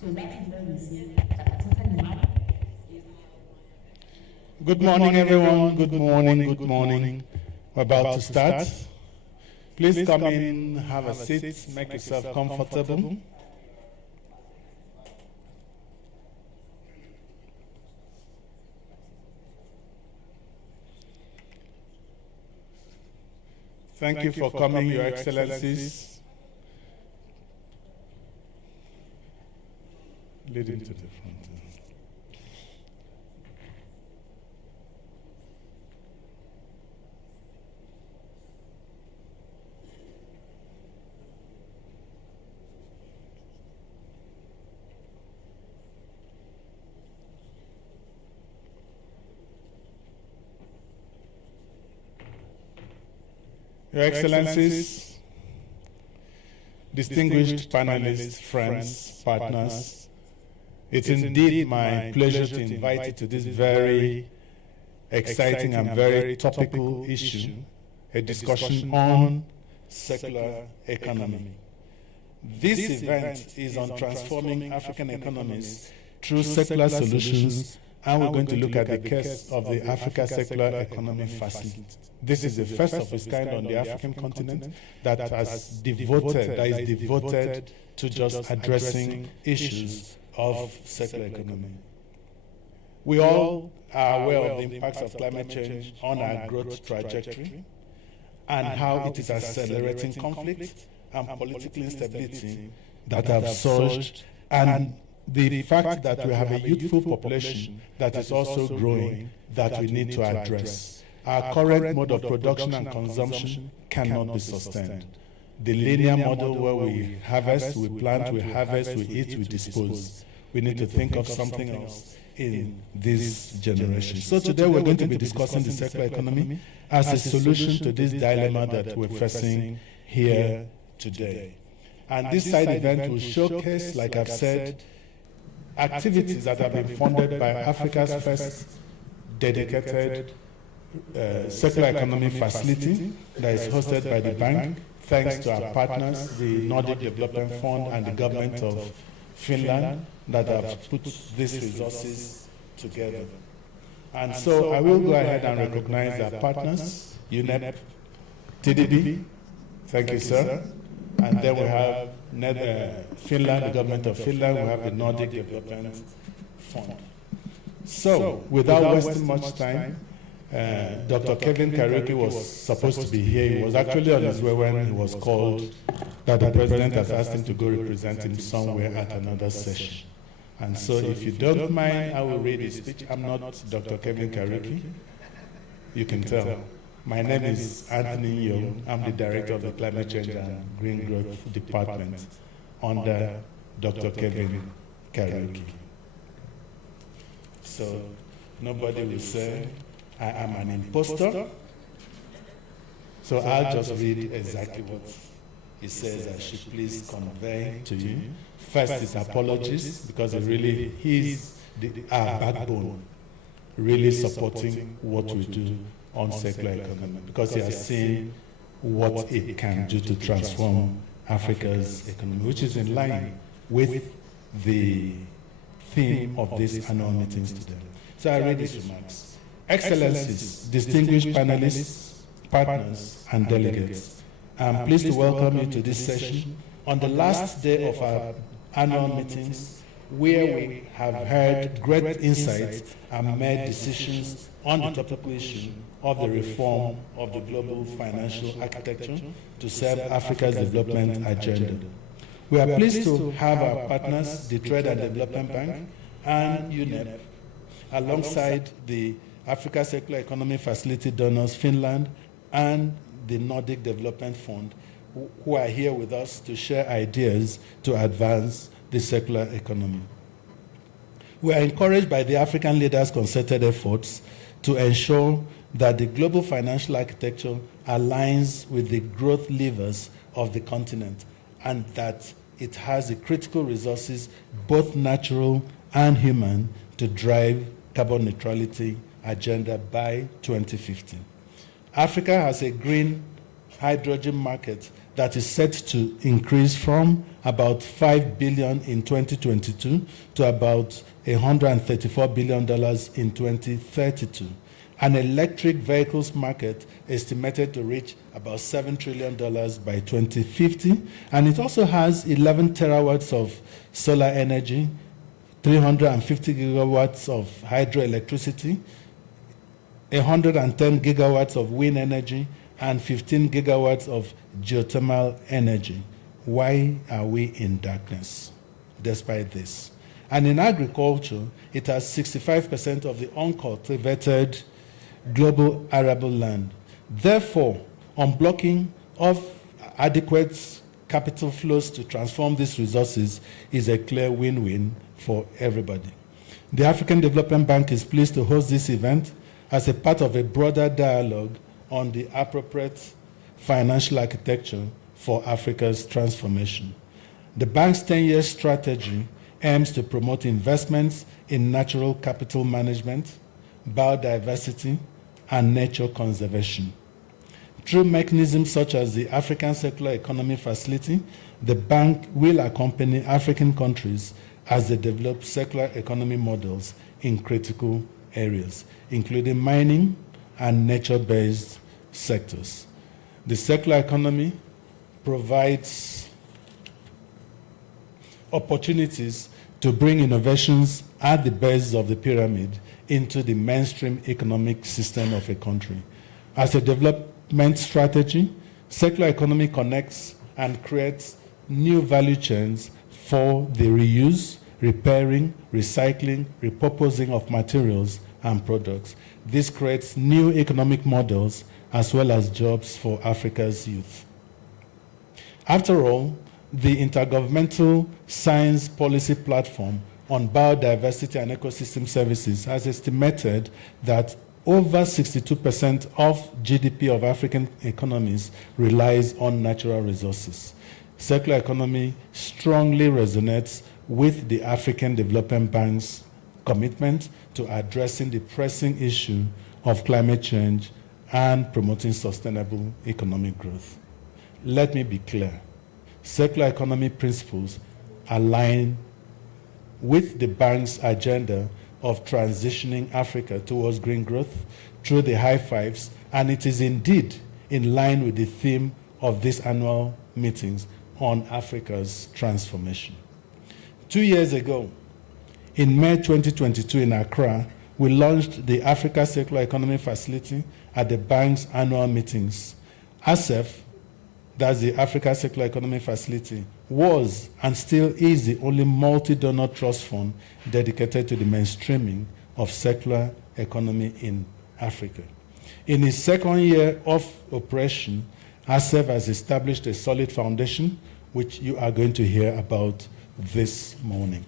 Good morning, everyone. Good morning. Good morning. We're about to start. Please come in, have a seat, make yourself comfortable. Thank you for coming, Your Excellencies. Leading to the front. Your Excellencies, distinguished panelists, friends, partners, it's indeed my pleasure to invite you to this very exciting and very topical issue, a discussion on circular economy. This event is on transforming African economies through circular solutions, and we're going to look at the case of the Africa Circular Economy Facility. This is the first of its kind on the African continent that is devoted to just addressing issues of circular economy. We all are aware of the impacts of climate change on our growth trajectory and how it is accelerating conflict and political instability that have surged, and the fact that we have a youthful population that is also growing that we need to address. Our current mode of production and consumption cannot be sustained. The linear model where we harvest, we plant, we harvest, we eat, we dispose. We need to think of something else in this generation. So today we're going to be discussing the circular economy as a solution to this dilemma that we're facing here today. And this side event will showcase, like I've said, activities that have been funded by Africa's first dedicated circular economy facility that is hosted by the bank, thanks to our partners, the Nordic Development Fund and the government of Finland, that have put these resources together. And so I will go ahead and recognize our partners, UNEP, TDB, thank you, sir. And then we have Finland, the government of Finland, we have the Nordic Development Fund. So, without wasting much time, Dr. Kevin Kariuki was supposed to be here. He was actually on his way when he was called that the president has asked him to go represent him somewhere at another session. And so, if you don't mind, I will read his speech. I'm not Dr. Kevin Kariuki. You can tell. My name is Anthony Young. I'm the director of the Climate Change and Green Growth Department under Dr. Kevin Kariuki. So nobody will say I am an imposter. So I'll just read exactly what he says I should please convey to you. First is apologies, because he's our backbone, really supporting what we do on circular economy, because he has seen what it can do to transform Africa's economy, which is in line with the theme of these annual meetings today. So I read his remarks. Excellencies, distinguished panelists, partners, and delegates, I'm pleased to welcome you to this session on the last day of our annual meetings, where we have heard great insights and made decisions on the topical issue of the reform of the global financial architecture to serve Africa's development agenda. We are pleased to have our partners, the Trade and Development Bank and UNEP, alongside the Africa Circular Economy Facility donors, Finland, and the Nordic Development Fund, who are here with us to share ideas to advance the circular economy. We are encouraged by the African leaders' concerted efforts to ensure that the global financial architecture aligns with the growth levers of the continent, and that it has the critical resources, both natural and human, to drive carbon neutrality agenda by 2050. Africa has a green hydrogen market that is set to increase from about $5 billion in 2022 to about $134 billion in 2032. An electric vehicles market estimated to reach about $7 trillion by 2050. And it also has 11 terawatts of solar energy, 350 gigawatts of hydroelectricity, 110 gigawatts of wind energy, and 15 gigawatts of geothermal energy. Why are we in darkness despite this? And in agriculture, it has 65% of the uncultivated global arable land. Therefore, unblocking of adequate capital flows to transform these resources is a clear win-win for everybody. The African Development Bank is pleased to host this event as a part of a broader dialogue on the appropriate financial architecture for Africa's transformation. The bank's 10-year strategy aims to promote investments in natural capital management, biodiversity, and nature conservation. Through mechanisms such as the African Circular Economy Facility, the bank will accompany African countries as they develop circular economy models in critical areas, including mining and nature-based sectors. The circular economy provides opportunities to bring innovations at the base of the pyramid into the mainstream economic system of a country. As a development strategy, circular economy connects and creates new value chains for the reuse, repairing, recycling, repurposing of materials and products. This creates new economic models as well as jobs for Africa's youth. After all, the Intergovernmental Science Policy Platform on Biodiversity and Ecosystem Services has estimated that over 62% of GDP of African economies relies on natural resources. Circular economy strongly resonates with the African Development Bank's commitment to addressing the pressing issue of climate change and promoting sustainable economic growth. Let me be clear. Circular economy principles align with the bank's agenda of transitioning Africa towards green growth through the high fives, and it is indeed in line with the theme of these annual meetings on Africa's transformation. 2 years ago, in May 2022 in Accra, we launched the Africa Circular Economy Facility at the bank's annual meetings. ACEF, that's the Africa Circular Economy Facility, was and still is the only multi-donor trust fund dedicated to the mainstreaming of circular economy in Africa. In its second year of operation, ACEF has established a solid foundation, which you are going to hear about this morning.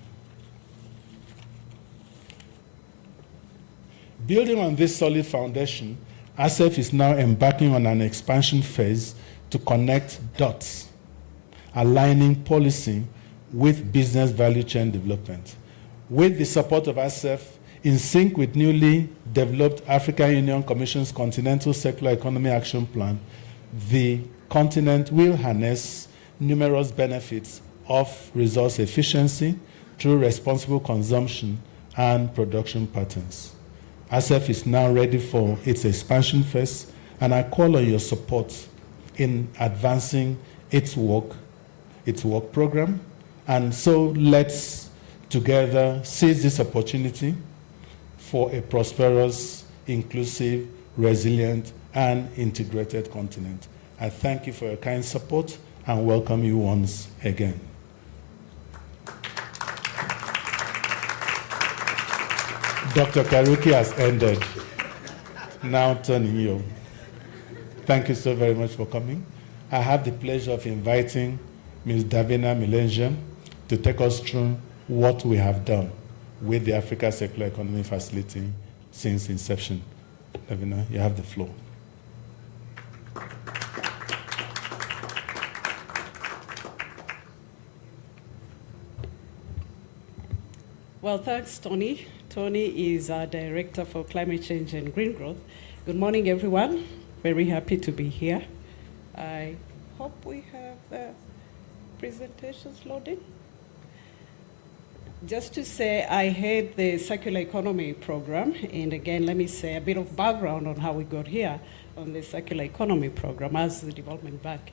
Building on this solid foundation, ACEF is now embarking on an expansion phase to connect dots, aligning policy with business value chain development. With the support of ACEF, in sync with newly developed African Union Commission's Continental Circular Economy Action Plan, the continent will harness numerous benefits of resource efficiency through responsible consumption and production patterns. ACEF is now ready for its expansion phase, and I call on your support in advancing its work program. And so let's together seize this opportunity for a prosperous, inclusive, resilient, and integrated continent. I thank you for your kind support and welcome you once again. Dr. Karuki has ended. Now turning you. Thank you so very much for coming. I have the pleasure of inviting Ms. Davina Milenja to take us through what we have done with the Africa Circular Economy Facility since inception. Davina, you have the floor. Well, thanks, Tony. Tony is our Director for Climate Change and Green Growth. Good morning, everyone. Very happy to be here. I hope we have the presentations loading. Just to say, I head the circular economy program, and again, let me say a bit of background on how we got here on the circular economy program as the development bank.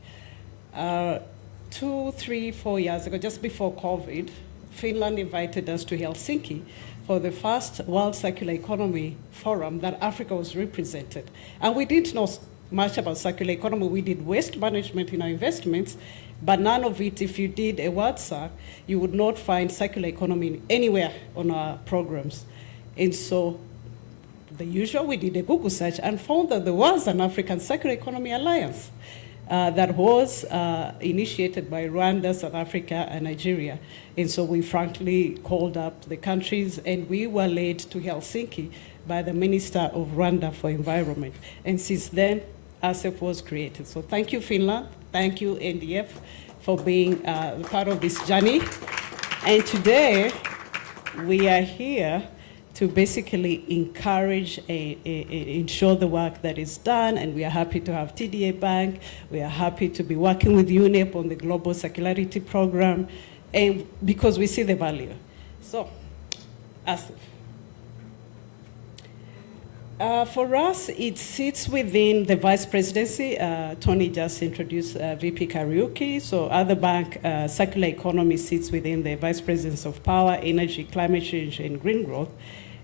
2, 3, 4 years ago, just before COVID, Finland invited us to Helsinki for the first World Circular Economy Forum that Africa was represented. And we didn't know much about circular economy. We did waste management in our investments, but none of it, if you did a WhatsApp, you would not find circular economy anywhere on our programs. And so, the usual, we did a Google search and found that there was an African Circular Economy Alliance that was initiated by Rwanda, South Africa, and Nigeria. And so we frankly called up the countries, and we were led to Helsinki by the Minister of Rwanda for Environment. And since then, ASEF was created. So thank you, Finland. Thank you, NDF, for being part of this journey. And today, we are here to basically encourage and ensure the work that is done, and we are happy to have TDA Bank. We are happy to be working with UNEP on the Global Circularity Program, and because we see the value. So, ASEF. For us, it sits within the vice presidency. Tony just introduced VP Kariuki. So other bank, circular economy sits within the vice presidency of power, energy, climate change, and green growth.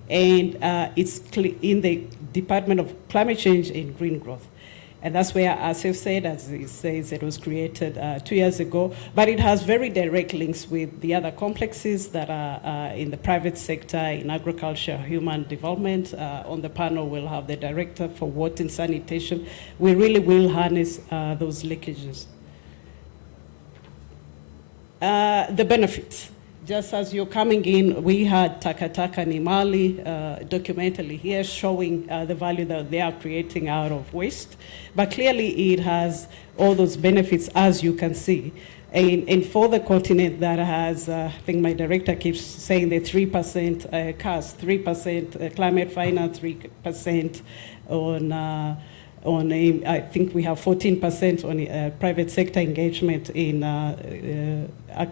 And it's in the Department of Climate Change and Green Growth. And that's where ASEF said, as it says, it was created 2 years ago, but it has very direct links with the other complexes that are in the private sector, in agriculture, human development. On the panel, we'll have the director for water and sanitation. We really will harness those leakages. The benefits. Just as you're coming in, we had Takataka Nimali documentally here showing the value that they are creating out of waste. But clearly it has all those benefits, as you can see. And for the continent that has, I think my director keeps saying the 3% CAS, 3% climate finance, 3% on I think we have 14% on private sector engagement in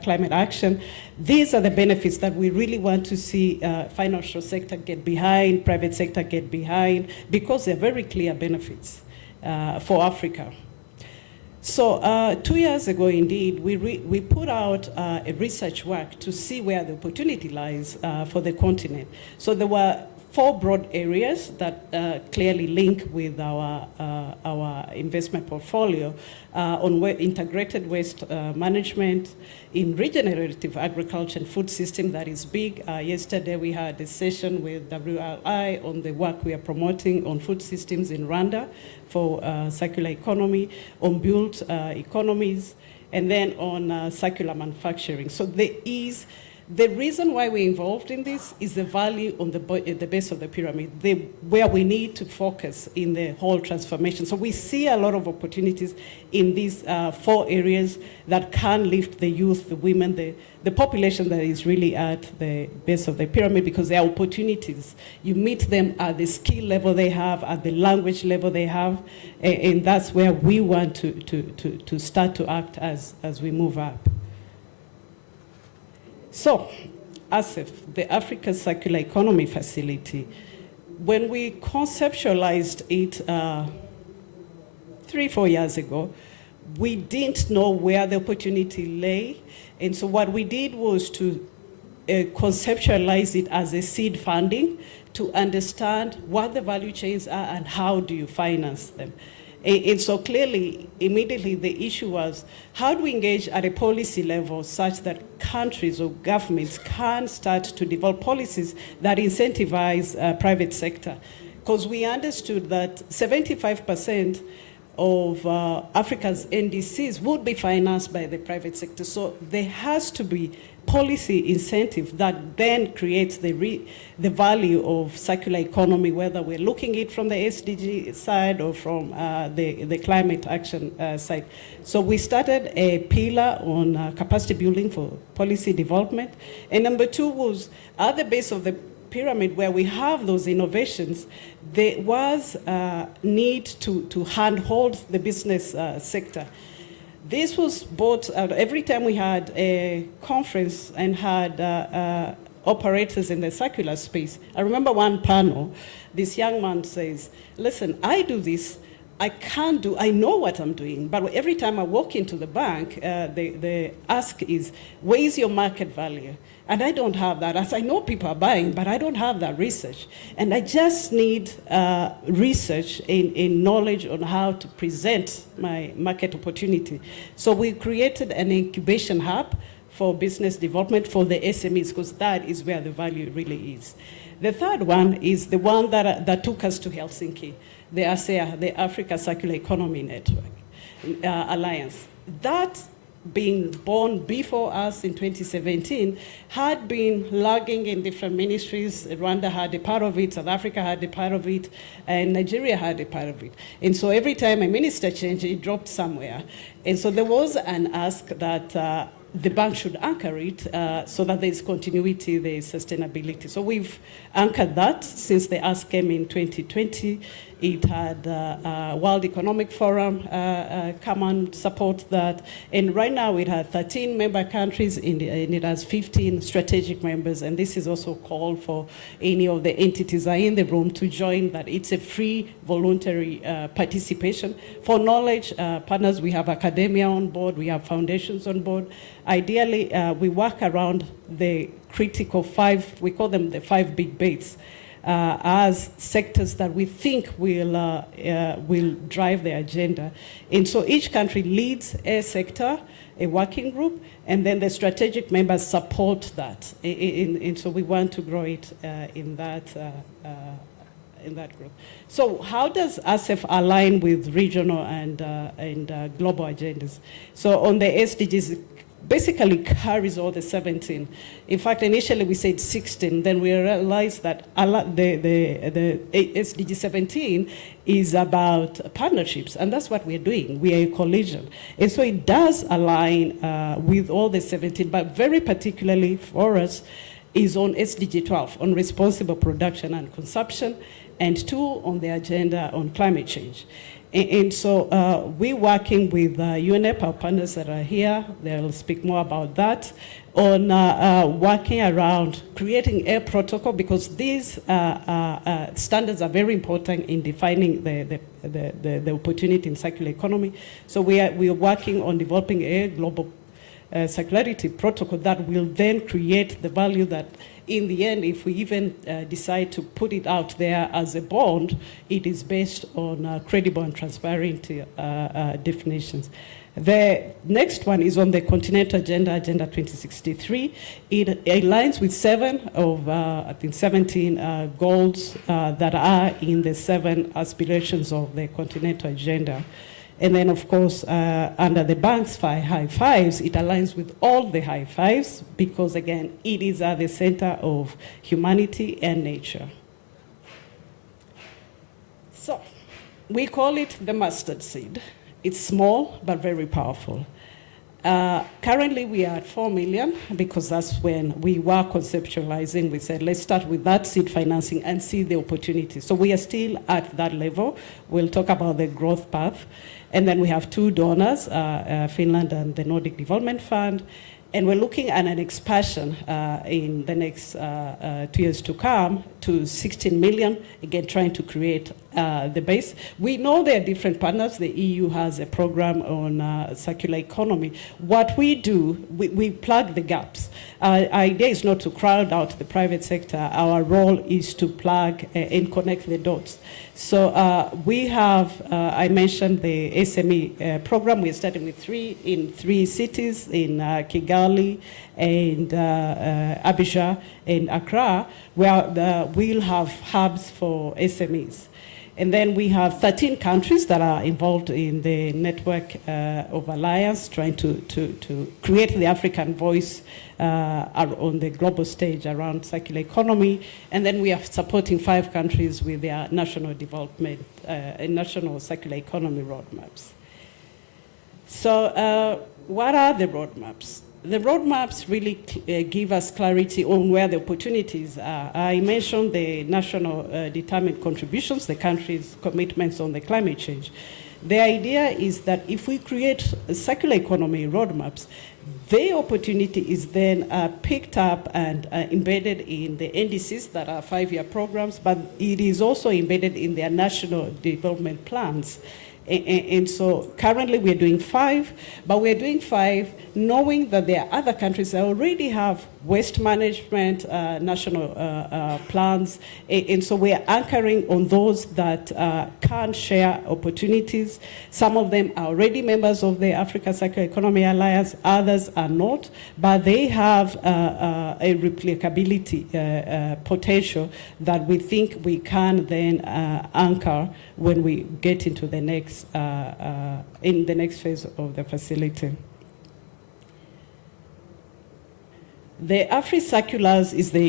climate action. These are the benefits that we really want to see financial sector get behind, private sector get behind, because they're very clear benefits for Africa. So 2 years ago, indeed, we put out a research work to see where the opportunity lies for the continent. So there were 4 broad areas that clearly link with our investment portfolio on integrated waste management, in regenerative agriculture and food system. That is big. Yesterday we had a session with WRI on the work we are promoting on food systems in Rwanda for circular economy, on built economies, and then on circular manufacturing. So there is the reason why we're involved in this is the value on the base of the pyramid, where we need to focus in the whole transformation. So we see a lot of opportunities in these 4 areas that can lift the youth, the women, the population that is really at the base of the pyramid, because there are opportunities. You meet them at the skill level they have, at the language level they have, and that's where we want to start to act as we move up. So, ASEF, the Africa Circular Economy Facility, when we conceptualized it 3-4 years ago, we didn't know where the opportunity lay. And so what we did was to conceptualize it as a seed funding to understand what the value chains are and how do you finance them. And so clearly, immediately the issue was, how do we engage at a policy level such that countries or governments can start to develop policies that incentivize private sector? Because we understood that 75% of Africa's NDCs would be financed by the private sector. So there has to be policy incentive that then creates the value of circular economy, whether we're looking at it from the SDG side or from the climate action side. So we started a pillar on capacity building for policy development. And number 2 was at the base of the pyramid where we have those innovations, there was a need to handhold the business sector. This was bought out every time we had a conference and had operators in the circular space. I remember one panel, this young man says, listen, I do this, I know what I'm doing, but every time I walk into the bank, the ask is, where is your market value? And I don't have that. As I know people are buying, but I don't have that research. And I just need research in knowledge on how to present my market opportunity. So we created an incubation hub for business development for the SMEs, because that is where the value really is. The third one is the one that took us to Helsinki, the ASEA, the Africa Circular Economy Network Alliance. That, being born before us in 2017, had been lagging in different ministries. Rwanda had a part of it, South Africa had a part of it, and Nigeria had a part of it. And so every time a minister changed, it dropped somewhere. And so there was an ask that the bank should anchor it so that there's continuity, there's sustainability. So we've anchored that since the ask came in 2020. It had World Economic Forum come and support that. And right now it has 13 member countries and it has 15 strategic members. And this is also called for any of the entities that are in the room to join that. It's a free voluntary participation. For knowledge partners, we have academia on board, we have foundations on board. Ideally, we work around the critical 5, we call them the 5 big bets, as sectors that we think will drive the agenda. And so each country leads a sector, a working group, and then the strategic members support that. And so we want to grow it in that group. So how does ASEF align with regional and global agendas? So on the SDGs, basically carries all the 17. In fact, initially we said 16, then we realized that the SDG 17 is about partnerships, and that's what we're doing. We are a coalition. And so it does align with all the 17, but very particularly for us is on SDG 12, on responsible production and consumption, and 2 on the agenda on climate change. And so we're working with UNEP, our partners that are here. They'll speak more about that, on working around creating a protocol, because these standards are very important in defining the opportunity in circular economy. So we are working on developing a global circularity protocol that will then create the value that, in the end, if we even decide to put it out there as a bond, it is based on credible and transparent definitions. The next one is on the Continental Agenda, Agenda 2063. It aligns with 7 of, I think, 17 goals that are in the 7 aspirations of the Continental Agenda. And then, of course, under the bank's high fives, it aligns with all the high fives because, again, it is at the center of humanity and nature. So we call it the mustard seed. It's small, but very powerful. Currently, we are at 4 million because that's when we were conceptualizing. We said, let's start with that seed financing and see the opportunity. So we are still at that level. We'll talk about the growth path. And then we have 2 donors, Finland and the Nordic Development Fund. And we're looking at an expansion in the next 2 years to come to 16 million, again, trying to create the base. We know there are different partners. The EU has a program on circular economy. What we do, we plug the gaps. Our idea is not to crowd out the private sector. Our role is to plug and connect the dots. So we have, I mentioned the SME program. We're starting with 3 in 3 cities, in Kigali and Abidjan and Accra, where we'll have hubs for SMEs. And then we have 13 countries that are involved in the network of alliance, trying to create the African voice on the global stage around circular economy. And then we are supporting 5 countries with their national development, national circular economy roadmaps. So what are the roadmaps? The roadmaps really give us clarity on where the opportunities are. I mentioned the national determined contributions, the country's commitments on the climate change. The idea is that if we create circular economy roadmaps, the opportunity is then picked up and embedded in the NDCs that are 5-year programs, but it is also embedded in their national development plans. And so currently we're doing 5, but we're doing 5 knowing that there are other countries that already have waste management national plans. And so we're anchoring on those that can share opportunities. Some of them are already members of the Africa Circular Economy Alliance, others are not, but they have a replicability potential that we think we can then anchor when we get into the next, in the next phase of the facility. The AfriCirculars is the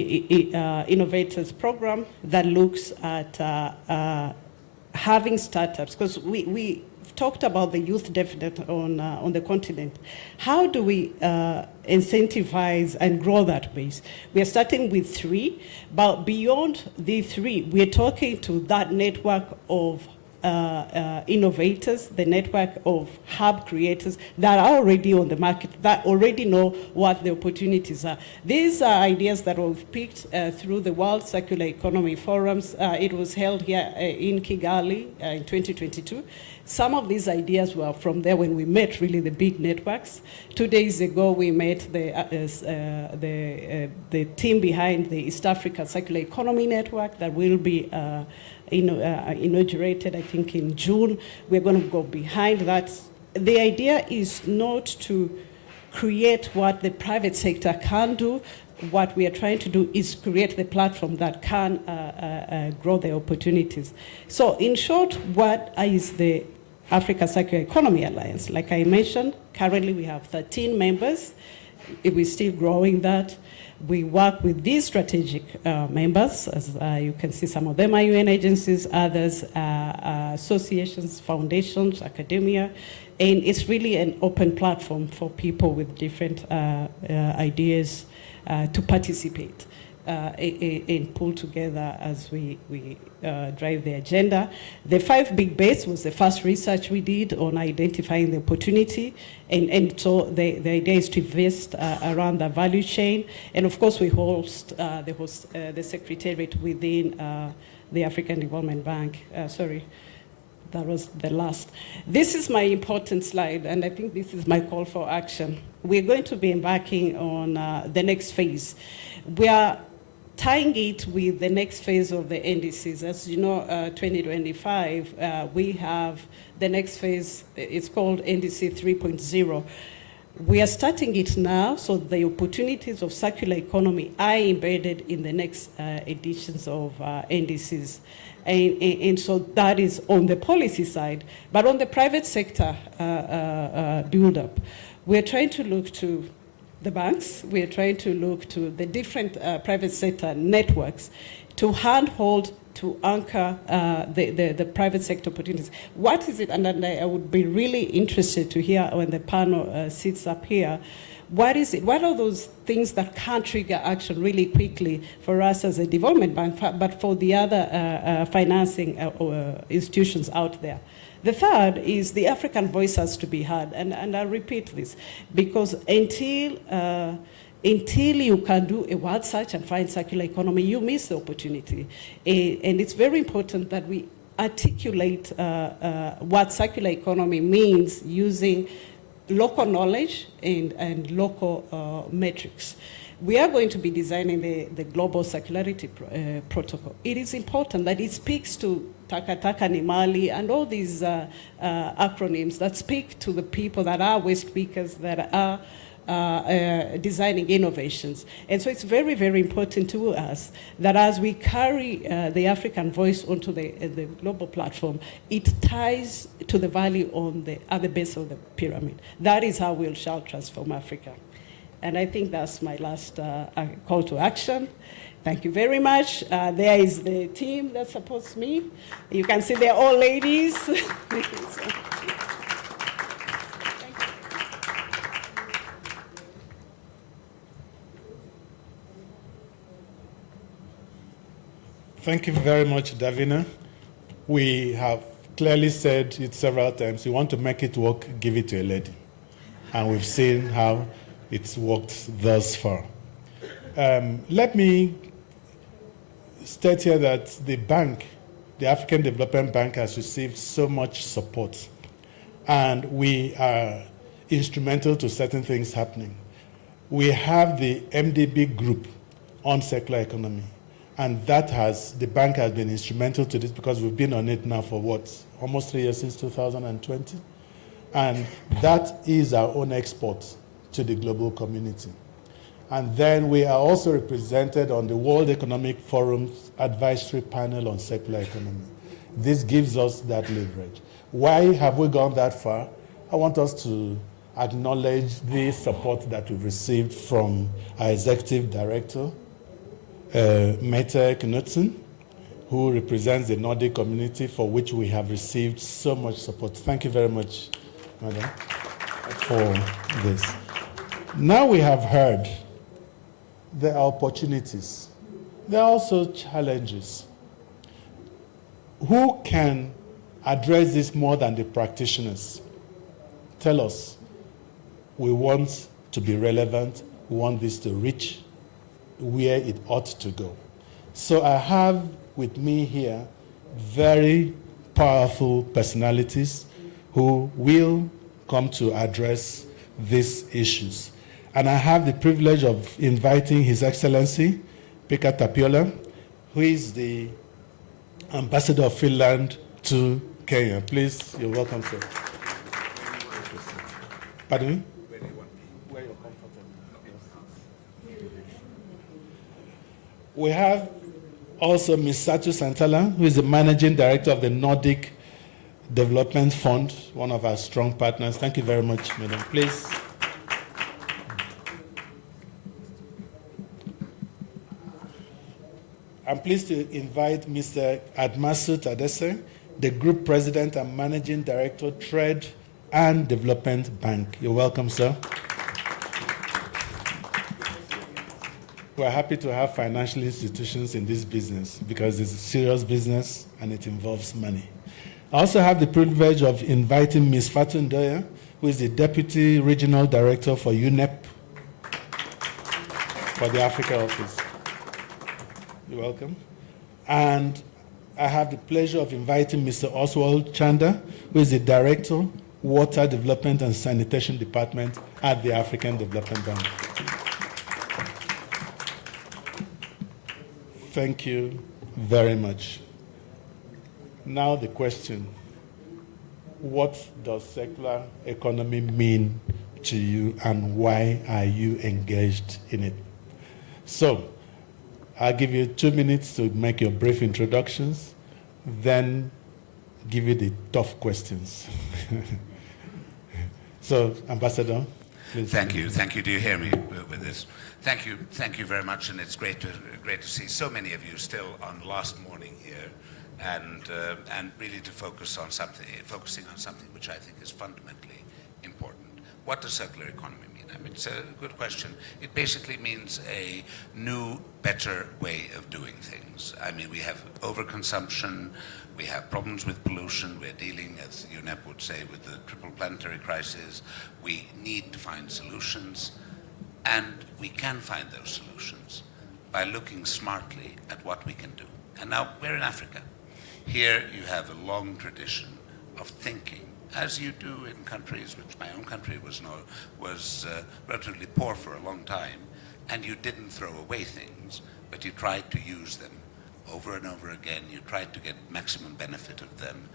innovators program that looks at having startups, because we talked about the youth deficit on the continent. How do we incentivize and grow that base? We are starting with 3, but beyond the 3, we're talking to that network of innovators, the network of hub creators that are already on the market, that already know what the opportunities are. These are ideas that we've picked through the World Circular Economy Forums. It was held here in Kigali in 2022. Some of these ideas were from there when we met really the big networks. 2 days ago, we met the team behind the East Africa Circular Economy Network that will be inaugurated, I think, in June. We're going to go behind that. The idea is not to create what the private sector can do. What we are trying to do is create the platform that can grow the opportunities. So in short, what is the Africa Circular Economy Alliance? Like I mentioned, currently we have 13 members. We're still growing that. We work with these strategic members, as you can see, some of them are UN agencies, others are associations, foundations, academia, and it's really an open platform for people with different ideas to participate and pull together as we drive the agenda. The 5 big bets was the first research we did on identifying the opportunity, and so the idea is to invest around the value chain, and of course we host the secretariat within the African Development Bank. Sorry, that was the last. This is my important slide, and I think this is my call for action. We're going to be embarking on the next phase. We are tying it with the next phase of the NDCs. As you know, 2025, we have the next phase. It's called NDC 3.0. We are starting it now, so the opportunities of circular economy are embedded in the next editions of NDCs. And so that is on the policy side. But on the private sector build-up, we're trying to look to the banks, we're trying to look to the different private sector networks to handhold, to anchor the private sector opportunities. What is it, and I would be really interested to hear when the panel sits up here, what is it? What are those things that can trigger action really quickly for us as a development bank, but for the other financing institutions out there? The third is the African voice has to be heard, and I repeat this, because until you can do a word search and find circular economy, you miss the opportunity. And it's very important that we articulate what circular economy means using local knowledge and local metrics. We are going to be designing the global circularity protocol. It is important that it speaks to Takataka Nimali and all these acronyms that speak to the people that are waste pickers, that are designing innovations. And so it's very, very important to us that as we carry the African voice onto the global platform, it ties to the value on at the base of the pyramid. That is how we shall transform Africa. And I think that's my last call to action. Thank you very much. There is the team that supports me. You can see they're all ladies. Thank you very much, Davina. We have clearly said it several times, you want to make it work, give it to a lady. And we've seen how it's worked thus far. Let me state here that the bank, the African Development Bank, has received so much support, and we are instrumental to certain things happening. We have the MDB group on circular economy, and the bank has been instrumental to this because we've been on it now for almost 3 years, since 2020. And that is our own export to the global community. And then we are also represented on the World Economic Forum's advisory panel on circular economy. This gives us that leverage. Why have we gone that far? I want us to acknowledge the support that we've received from our executive director, Mette Knudsen, who represents the Nordic community, for which we have received so much support. Thank you very much, Madam, for this. Now we have heard there are opportunities. There are also challenges. Who can address this more than the practitioners? Tell us. We want to be relevant. We want this to reach where it ought to go. So I have with me here very powerful personalities who will come to address these issues. And I have the privilege of inviting His Excellency, Pekka Tapiola, who is the Ambassador of Finland to Kenya. Please, you're welcome, sir. Pardon me? Where you're comfortable. We have also Ms. Satu Santala, who is the Managing Director of the Nordic Development Fund, one of our strong partners. Thank you very much, Madam. Please. I'm pleased to invite Mr. Admasu Tadesse, the Group President and Managing Director, Trade and Development Bank. You're welcome, sir. We're happy to have financial institutions in this business because it's a serious business and it involves money. I also have the privilege of inviting Ms. Fatu Ndoye, who is the Deputy Regional Director for UNEP for the Africa office. You're welcome. And I have the pleasure of inviting Mr. Oswald Chanda, who is the Director, Water Development and Sanitation Department at the African Development Bank. Thank you very much. Now the question, what does circular economy mean to you and why are you engaged in it? So, I'll give you 2 minutes to make your brief introductions, then give you the tough questions. So, Ambassador, please. Thank you. Do you hear me with this? Thank you very much, and it's great to see so many of you still on last morning here, and really to focusing on something which I think is fundamentally important. What does circular economy mean? I mean, it's a good question. It basically means a new, better way of doing things. I mean, we have overconsumption, we have problems with pollution, we're dealing, as UNEP would say, with the triple planetary crisis. We need to find solutions, and we can find those solutions by looking smartly at what we can do. And now we're in Africa. Here you have a long tradition of thinking, as you do in countries which my own country was relatively poor for a long time, and you didn't throw away things, but you tried to use them over and over again. You tried to get maximum benefit of them.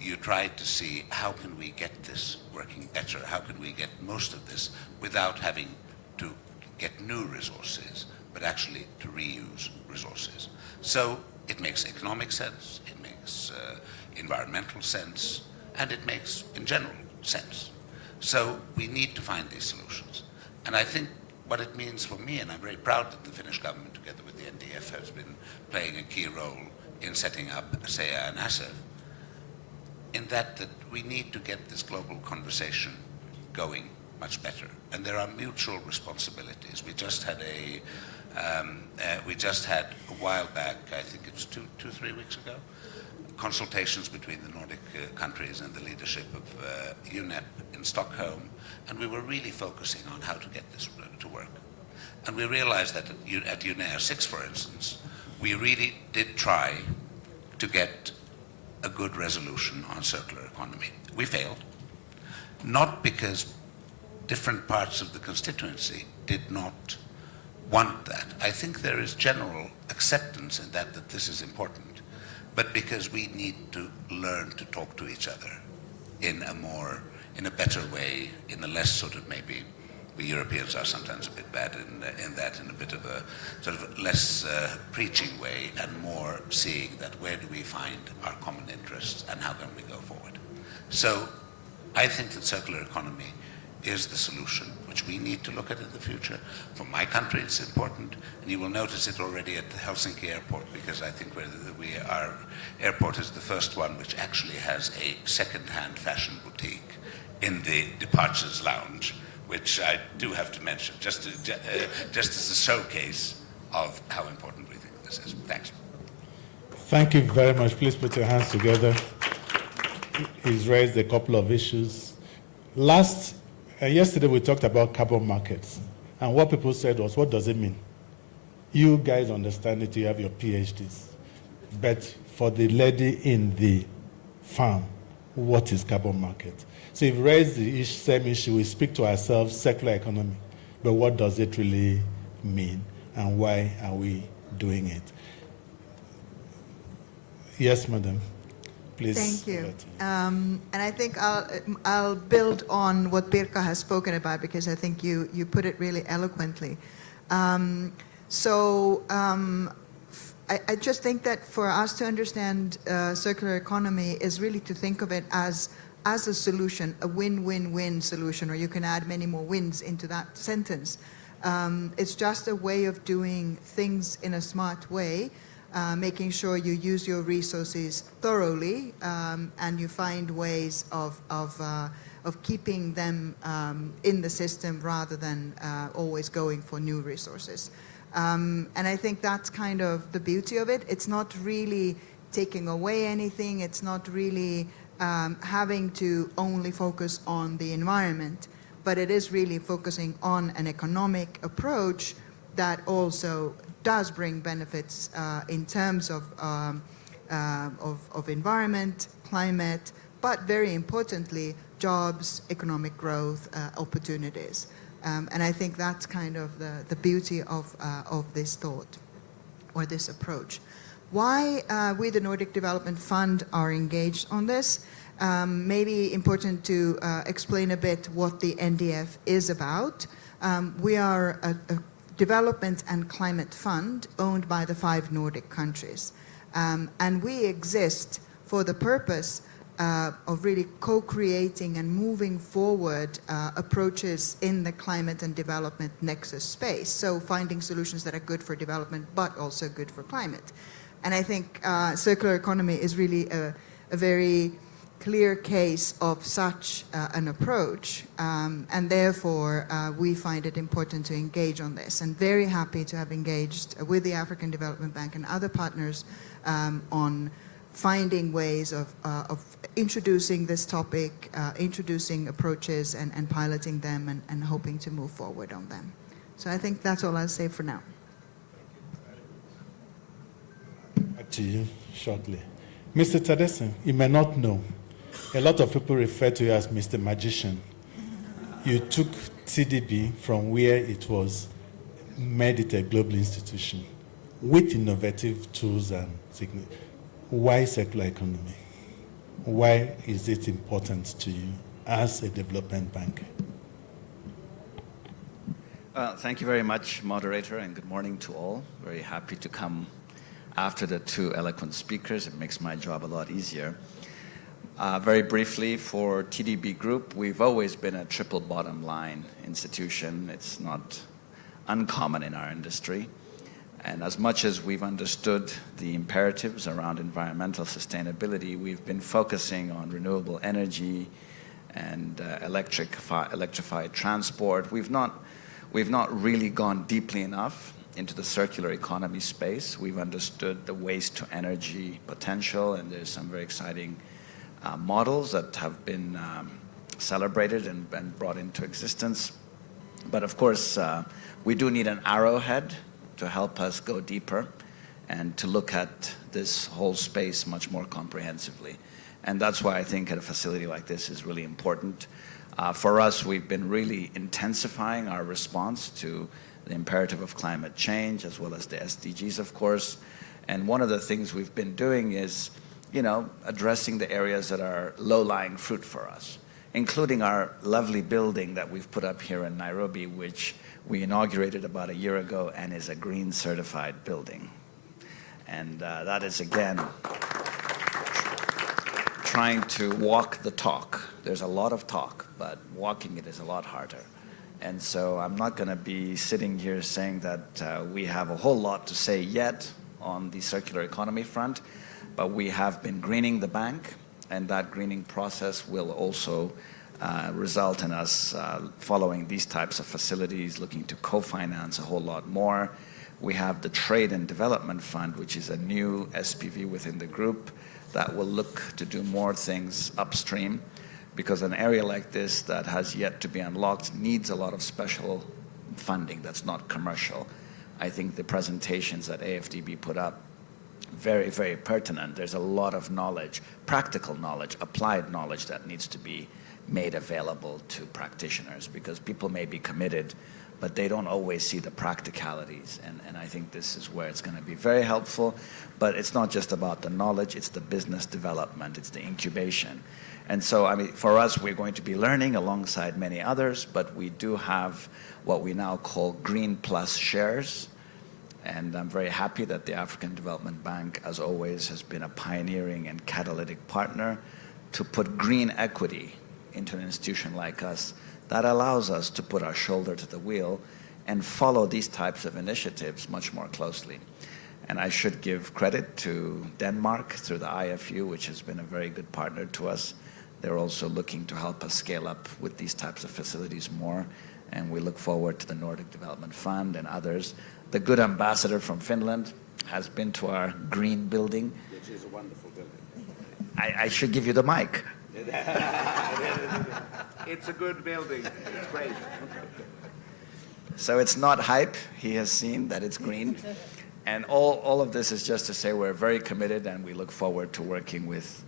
You tried to see how can we get this working better, how can we get most of this without having to get new resources, but actually to reuse resources. So it makes economic sense, it makes environmental sense, and it makes, in general, sense. So we need to find these solutions. And I think what it means for me, and I'm very proud that the Finnish government, together with the NDF, has been playing a key role in setting up ASEA and ASEF, in that we need to get this global conversation going much better. And there are mutual responsibilities. We just had a while back, I think it was 3 weeks ago, consultations between the Nordic countries and the leadership of UNEP in Stockholm, and we were really focusing on how to get this to work. And we realized that at UNEA 6, for instance, we really did try to get a good resolution on circular economy. We failed, not because different parts of the constituency did not want that. I think there is general acceptance in that this is important, but because we need to learn to talk to each other in a better way, in a less sort of, maybe we Europeans are sometimes a bit bad in a bit of a sort of less preaching way, and more seeing that where do we find our common interests and how can we go forward. So I think that circular economy is the solution, which we need to look at in the future. For my country, it's important, and you will notice it already at the Helsinki airport, because I think our airport is the first one which actually has a second-hand fashion boutique in the departures lounge, which I do have to mention, just as a showcase of how important we think this is. Thanks. Thank you very much. Please put your hands together. He's raised a couple of issues. Yesterday we talked about carbon markets, and what people said was, what does it mean? You guys understand it, you have your PhDs. But for the lady in the farm, what is carbon market? So if we raise the same issue, we speak to ourselves, circular economy, but what does it really mean, and why are we doing it? Yes, madam. Please. Thank you. And I think I'll build on what Pirkka has spoken about, because I think you put it really eloquently. I just think that for us to understand circular economy is really to think of it as a solution, a win-win-win solution, or you can add many more wins into that sentence. It's just a way of doing things in a smart way, making sure you use your resources thoroughly, and you find ways of keeping them in the system rather than always going for new resources. And I think that's kind of the beauty of it. It's not really taking away anything. It's not really having to only focus on the environment, but it is really focusing on an economic approach that also does bring benefits in terms of environment, climate, but very importantly, jobs, economic growth, opportunities. And I think that's kind of the beauty of this thought or this approach. Why we, the Nordic Development Fund, are engaged on this, maybe important to explain a bit what the NDF is about. We are a development and climate fund owned by the 5 Nordic countries. And we exist for the purpose of really co-creating and moving forward approaches in the climate and development nexus space. So finding solutions that are good for development, but also good for climate. And I think circular economy is really a very clear case of such an approach, and therefore we find it important to engage on this, and very happy to have engaged with the African Development Bank and other partners on finding ways of introducing this topic, introducing approaches and piloting them, and hoping to move forward on them. So I think that's all I'll say for now. Back to you shortly. Mr. Tadesse, you may not know, a lot of people refer to you as Mr. Magician. You took TDB from where it was, made it a global institution with innovative tools and techniques. Why circular economy? Why is it important to you as a development bank? Thank you very much, moderator, and good morning to all. Very happy to come after the 2 eloquent speakers. It makes my job a lot easier. Very briefly, for TDB Group, we've always been a triple bottom line institution. It's not uncommon in our industry. And as much as we've understood the imperatives around environmental sustainability, we've been focusing on renewable energy and electrified transport. We've not really gone deeply enough into the circular economy space. We've understood the waste to energy potential, and there's some very exciting models that have been celebrated and brought into existence. But of course, we do need an arrowhead to help us go deeper and to look at this whole space much more comprehensively. And that's why I think at a facility like this is really important. For us, we've been really intensifying our response to the imperative of climate change, as well as the SDGs, of course. And one of the things we've been doing is, addressing the areas that are low-lying fruit for us, including our lovely building that we've put up here in Nairobi, which we inaugurated about a year ago and is a green certified building. And that is, again, trying to walk the talk. There's a lot of talk, but walking it is a lot harder. And so I'm not going to be sitting here saying that we have a whole lot to say yet on the circular economy front, but we have been greening the bank, and that greening process will also result in us following these types of facilities, looking to co-finance a whole lot more. We have the Trade and Development Fund, which is a new SPV within the group that will look to do more things upstream, because an area like this that has yet to be unlocked needs a lot of special funding that's not commercial. I think the presentations that AFDB put up, very, very pertinent. There's a lot of knowledge, practical knowledge, applied knowledge that needs to be made available to practitioners, because people may be committed, but they don't always see the practicalities. And I think this is where it's going to be very helpful. But it's not just about the knowledge, it's the business development, it's the incubation. And so, I mean, for us, we're going to be learning alongside many others, but we do have what we now call Green Plus shares. And I'm very happy that the African Development Bank, as always, has been a pioneering and catalytic partner to put green equity into an institution like us. That allows us to put our shoulder to the wheel and follow these types of initiatives much more closely. And I should give credit to Denmark through the IFU, which has been a very good partner to us. They're also looking to help us scale up with these types of facilities more. And we look forward to the Nordic Development Fund and others. The good ambassador from Finland has been to our green building. Which is a wonderful building. I should give you the mic. It's a good building. It's great. So it's not hype. He has seen that it's green. And all of this is just to say we're very committed, and we look forward to working with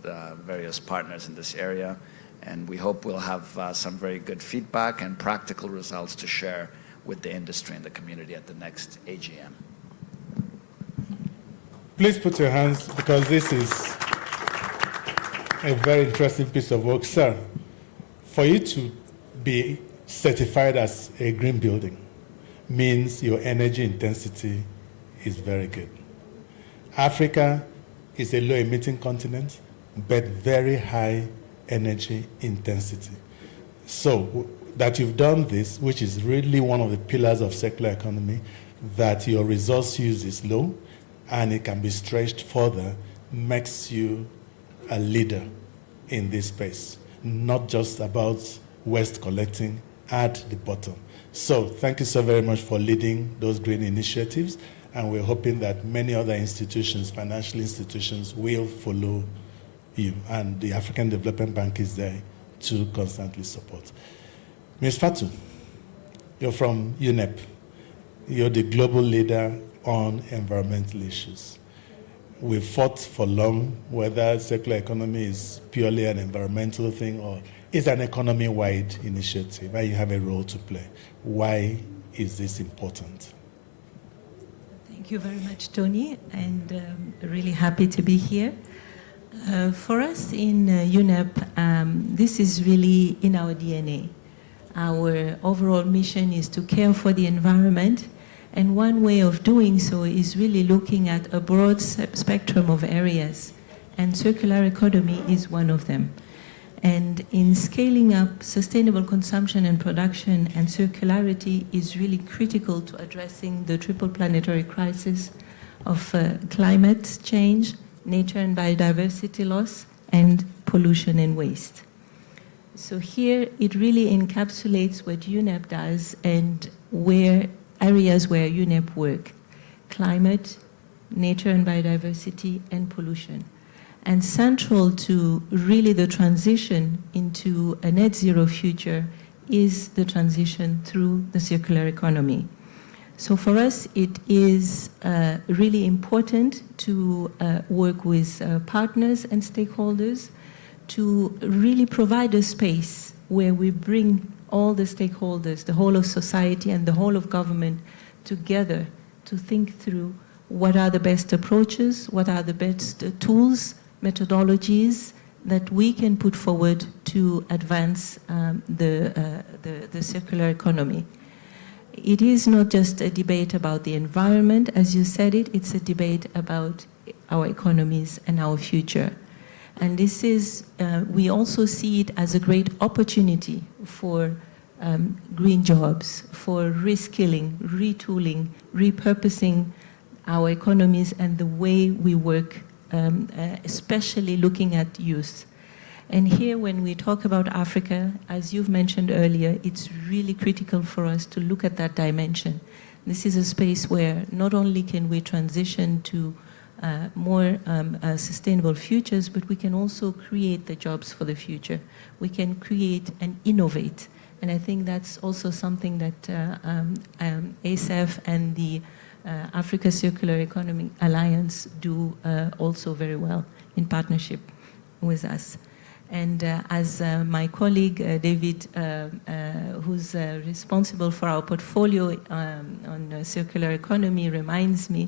various partners in this area. And we hope we'll have some very good feedback and practical results to share with the industry and the community at the next AGM. Please put your hands, because this is a very interesting piece of work, sir. For you to be certified as a green building means your energy intensity is very good. Africa is a low-emitting continent, but very high energy intensity. So that you've done this, which is really one of the pillars of circular economy, that your resource use is low and it can be stretched further, makes you a leader in this space, not just about waste collecting at the bottom. So thank you so very much for leading those green initiatives, and we're hoping that many other institutions, financial institutions, will follow you, and the African Development Bank is there to constantly support. Ms. Fatu, you're from UNEP. You're the global leader on environmental issues. We've fought for long whether circular economy is purely an environmental thing or is an economy-wide initiative, where you have a role to play. Why is this important? Thank you very much, Tony, and really happy to be here. For us in UNEP, this is really in our DNA. Our overall mission is to care for the environment, and one way of doing so is really looking at a broad spectrum of areas, and circular economy is one of them. And in scaling up sustainable consumption and production, and circularity is really critical to addressing the triple planetary crisis of climate change, nature and biodiversity loss, and pollution and waste. So here it really encapsulates what UNEP does and where areas where UNEP work: climate, nature and biodiversity, and pollution. And central to really the transition into a net zero future is the transition through the circular economy. So for us, it is really important to work with partners and stakeholders to really provide a space where we bring all the stakeholders, the whole of society and the whole of government together to think through what are the best approaches, what are the best tools, methodologies that we can put forward to advance the circular economy. It is not just a debate about the environment, as you said it, it's a debate about our economies and our future. And this is, we also see it as a great opportunity for green jobs, for reskilling, retooling, repurposing our economies and the way we work, especially looking at youth. And here, when we talk about Africa, as you've mentioned earlier, it's really critical for us to look at that dimension. This is a space where not only can we transition to more sustainable futures, but we can also create the jobs for the future. We can create and innovate. And I think that's also something that ASEF and the Africa Circular Economy Alliance do also very well in partnership with us. And as my colleague David, who's responsible for our portfolio on circular economy, reminds me,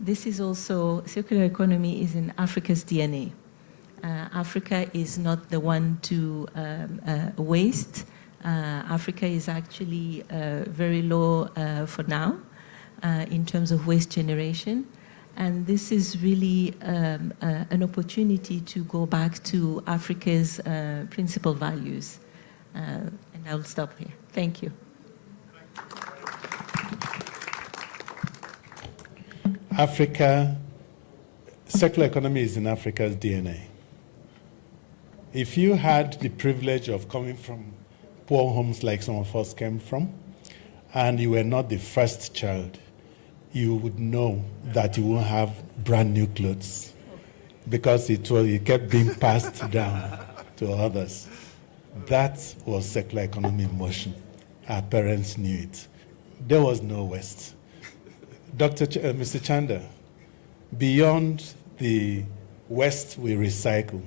this is also, circular economy is in Africa's DNA. Africa is not the one to waste. Africa is actually very low for now in terms of waste generation. And this is really an opportunity to go back to Africa's principal values. And I'll stop here. Thank you. Africa, circular economy is in Africa's DNA. If you had the privilege of coming from poor homes like some of us came from, and you were not the first child, you would know that you won't have brand new clothes because it kept being passed down to others. That was circular economy in motion. Our parents knew it. There was no waste. Mr. Chanda, beyond the waste we recycle,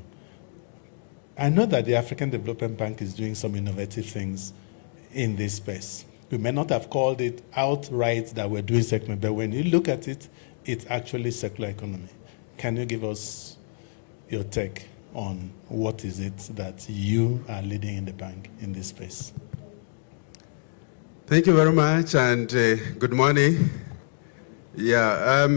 I know that the African Development Bank is doing some innovative things in this space. We may not have called it outright that we're doing circular, but when you look at it, it's actually circular economy. Can you give us your take on what is it that you are leading in the bank in this space? Thank you very much, and good morning. Yeah,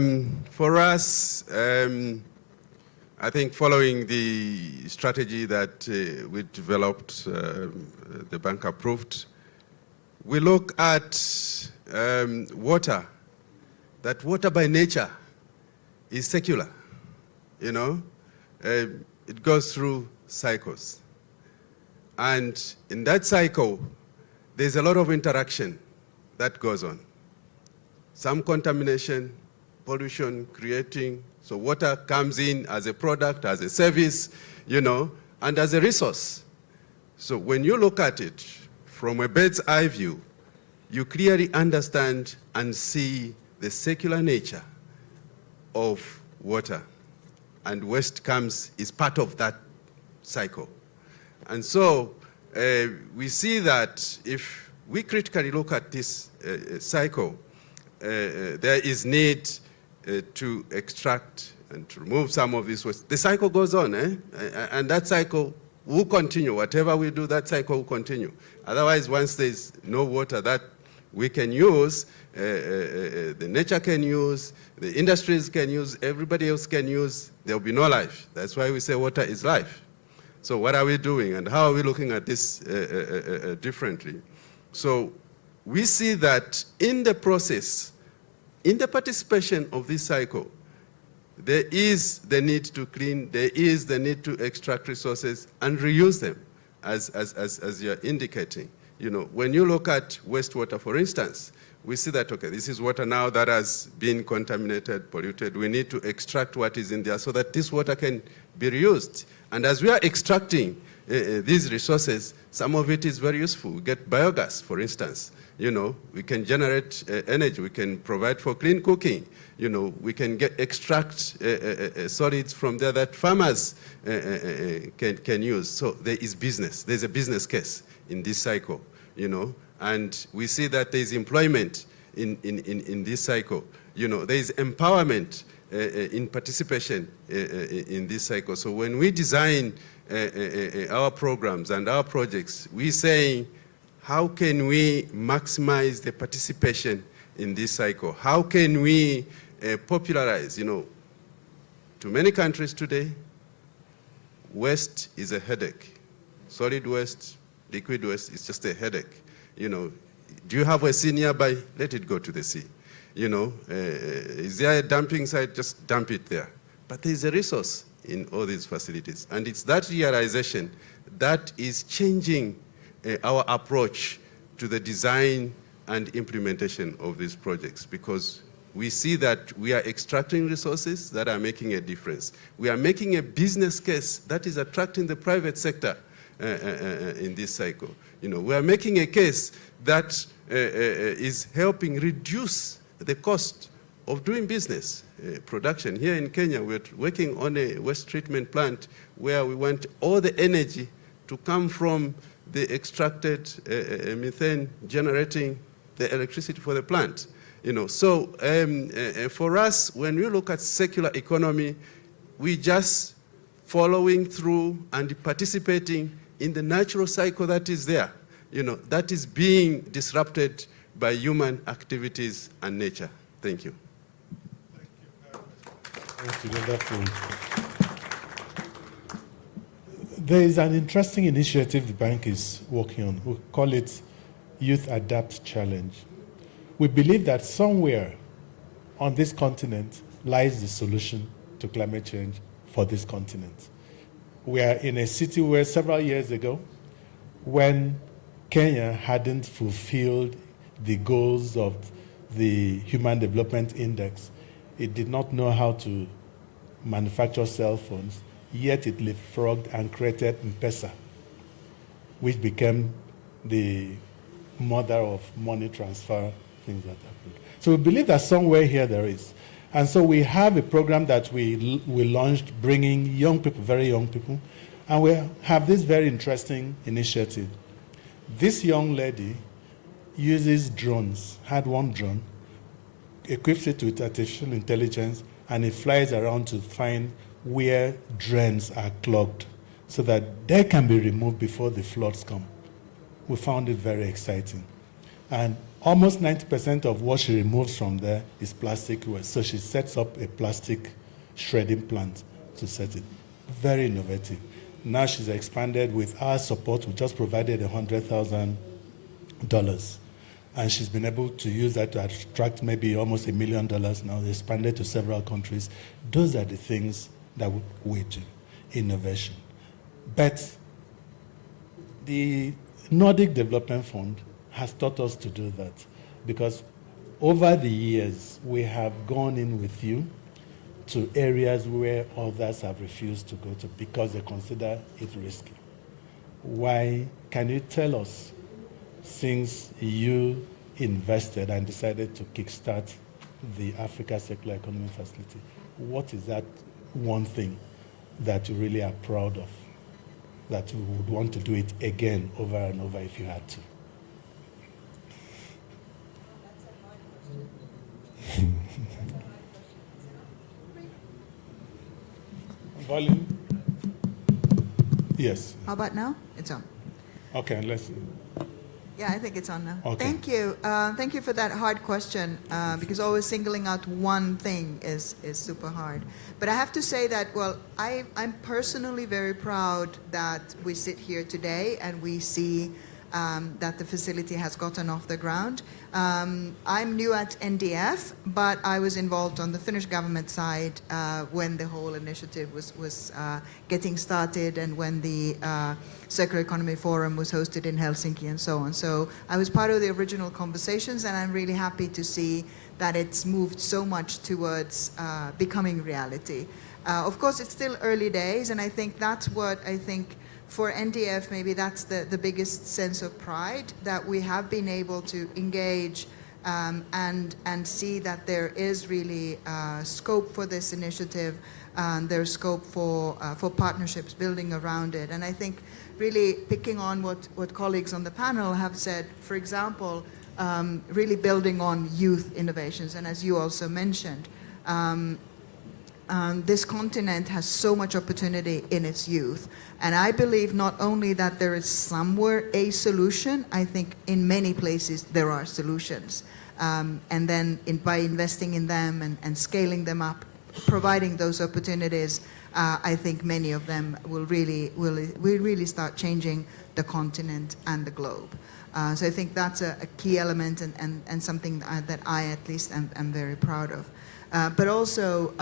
for us, I think following the strategy that we developed, the bank approved, we look at water, that water by nature is secular, you know. It goes through cycles. And in that cycle, there's a lot of interaction that goes on. Some contamination, pollution, creating. So water comes in as a product, as a service, you know, and as a resource. So when you look at it from a bird's eye view, you clearly understand and see the secular nature of water. And waste is part of that cycle. And so we see that if we critically look at this cycle, there is need to extract and to remove some of this waste. The cycle goes on, and that cycle will continue. Whatever we do, that cycle will continue. Otherwise, once there's no water that we can use, the nature can use, the industries can use, everybody else can use, there will be no life. That's why we say water is life. So what are we doing, and how are we looking at this differently? So we see that in the process, in the participation of this cycle, there is the need to clean, there is the need to extract resources and reuse them, as you're indicating. You know, when you look at wastewater, for instance, we see that, okay, this is water now that has been contaminated, polluted. We need to extract what is in there so that this water can be reused. And as we are extracting these resources, some of it is very useful. We get biogas, for instance. You know, we can generate energy. We can provide for clean cooking. You know, we can extract solids from there that farmers can use. So there is business. There's a business case in this cycle, you know. And we see that there's employment in this cycle. You know, there is empowerment in participation in this cycle. So when we design our programs and our projects, we're saying, how can we maximize the participation in this cycle? How can we popularize, you know, to many countries today, waste is a headache. Solid waste, liquid waste is just a headache. You know, do you have a sea nearby? Let it go to the sea. You know, is there a dumping site? Just dump it there. But there's a resource in all these facilities. And it's that realization that is changing our approach to the design and implementation of these projects, because we see that we are extracting resources that are making a difference. We are making a business case that is attracting the private sector in this cycle. You know, we are making a case that is helping reduce the cost of doing business production. Here in Kenya, we're working on a waste treatment plant where we want all the energy to come from the extracted methane generating the electricity for the plant. You know, so for us, when we look at circular economy, we just following through and participating in the natural cycle that is there, you know, that is being disrupted by human activities and nature. Thank you. Thank you. Wonderful. There is an interesting initiative the bank is working on. We call it Youth Adapt Challenge. We believe that somewhere on this continent lies the solution to climate change for this continent. We are in a city where several years ago, when Kenya hadn't fulfilled the goals of the Human Development Index, it did not know how to manufacture cell phones, yet it leapfrogged and created M-Pesa, which became the mother of money transfer, things that happened. So we believe that somewhere here there is. And so we have a program that we launched bringing young people, very young people, and we have this very interesting initiative. This young lady uses drones, had one drone, equips it with artificial intelligence, and it flies around to find where drains are clogged so that they can be removed before the floods come. We found it very exciting. And almost 90% of what she removes from there is plastic waste. So she sets up a plastic shredding plant to set it. Very innovative. Now she's expanded with our support. We just provided $100,000. And she's been able to use that to attract maybe almost $1 million now. They expanded to several countries. Those are the things that we do, innovation. But the Nordic Development Fund has taught us to do that, because over the years, we have gone in with you to areas where others have refused to go to because they consider it risky. Why? Can you tell us, since you invested and decided to kickstart the Africa Circular Economy Facility, what is that one thing that you really are proud of, that you would want to do it again over and over if you had to? Volume? Yes. How about now? It's on. Okay, let's see. Yeah, I think it's on now. Okay. Thank you. Thank you for that hard question, because always singling out one thing is super hard. But I have to say that, well, I'm personally very proud that we sit here today and we see that the facility has gotten off the ground. I'm new at NDF, but I was involved on the Finnish government side when the whole initiative was getting started and when the Circular Economy Forum was hosted in Helsinki and so on. So I was part of the original conversations, and I'm really happy to see that it's moved so much towards becoming reality. Of course, it's still early days, and I think that's what I think for NDF, maybe that's the biggest sense of pride, that we have been able to engage and see that there is really scope for this initiative, and there's scope for partnerships building around it. And I think really picking on what colleagues on the panel have said, for example, really building on youth innovations. And as you also mentioned, this continent has so much opportunity in its youth. And I believe not only that there is somewhere a solution, I think in many places there are solutions. And then by investing in them and scaling them up, providing those opportunities, I think many of them will really start changing the continent and the globe. So I think that's a key element and something that I at least am very proud of. But also,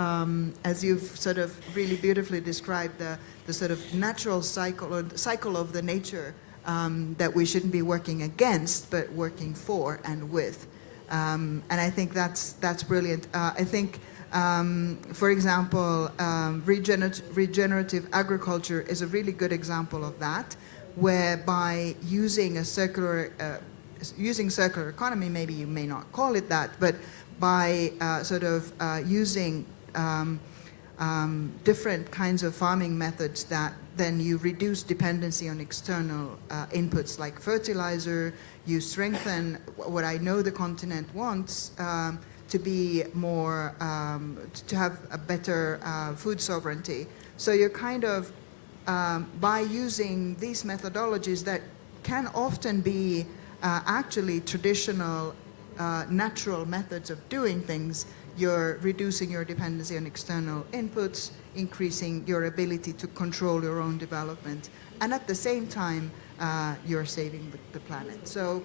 as you've sort of really beautifully described, the sort of natural cycle or the cycle of the nature that we shouldn't be working against, but working for and with. And I think that's brilliant. I think, for example, regenerative agriculture is a really good example of that, whereby using circular economy, maybe you may not call it that, but by using different kinds of farming methods that then you reduce dependency on external inputs like fertilizer, you strengthen what I know the continent wants to be more, to have a better food sovereignty. So you're kind of, by using these methodologies that can often be actually traditional natural methods of doing things, you're reducing your dependency on external inputs, increasing your ability to control your own development, and at the same time, you're saving the planet. So,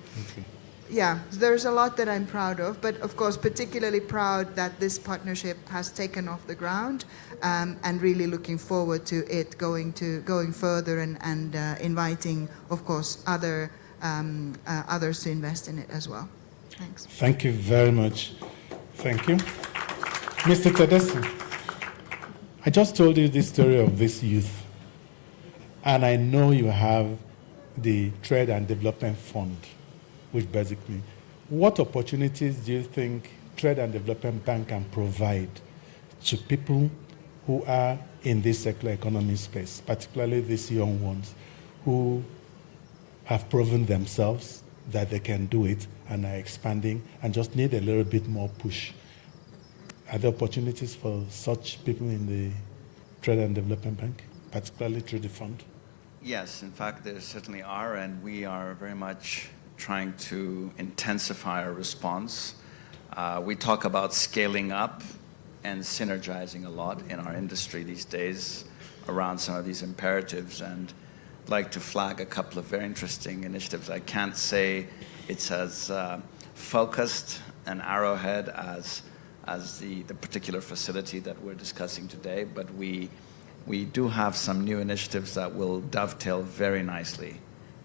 yeah, there's a lot that I'm proud of, but of course, particularly proud that this partnership has taken off the ground, and really looking forward to it going further and inviting, of course, others to invest in it as well. Thanks. Thank you very much. Thank you. Mr. Tedeschi, I just told you the story of this youth, and I know you have the Trade and Development Fund, which basically, what opportunities do you think Trade and Development Bank can provide to people who are in this circular economy space, particularly these young ones who have proven themselves that they can do it and are expanding and just need a little bit more push? Are there opportunities for such people in the Trade and Development Bank, particularly through the fund? Yes, in fact, there certainly are, and we are very much trying to intensify our response. We talk about scaling up and synergizing a lot in our industry these days around some of these imperatives, and I'd like to flag a couple of very interesting initiatives. I can't say it's as focused an arrowhead as the particular facility that we're discussing today, but we do have some new initiatives that will dovetail very nicely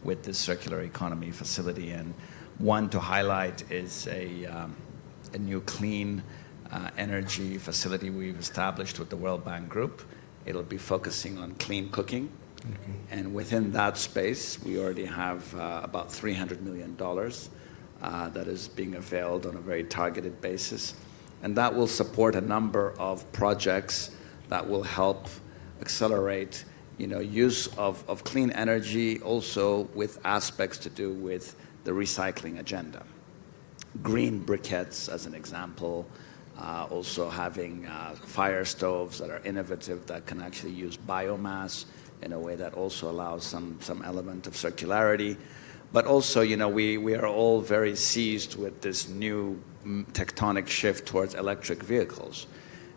with this circular economy facility. And one to highlight is a new clean energy facility we've established with the World Bank Group. It'll be focusing on clean cooking. And within that space, we already have about $300 million that is being availed on a very targeted basis. And that will support a number of projects that will help accelerate, use of clean energy, also with aspects to do with the recycling agenda. Green briquettes, as an example, also having fire stoves that are innovative that can actually use biomass in a way that also allows some element of circularity. But also, we are all very seized with this new tectonic shift towards electric vehicles.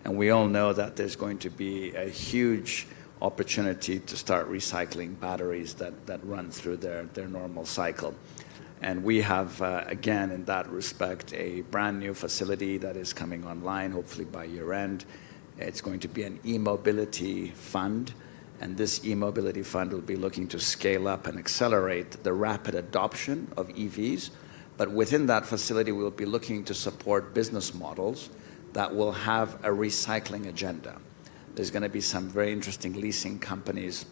And we all know that there's going to be a huge opportunity to start recycling batteries that run through their normal cycle. And we have, again, in that respect, a brand new facility that is coming online, hopefully by year end. It's going to be an e-mobility fund. And this e-mobility fund will be looking to scale up and accelerate the rapid adoption of EVs. But within that facility, we'll be looking to support business models that will have a recycling agenda. There's going to be some very interesting leasing companies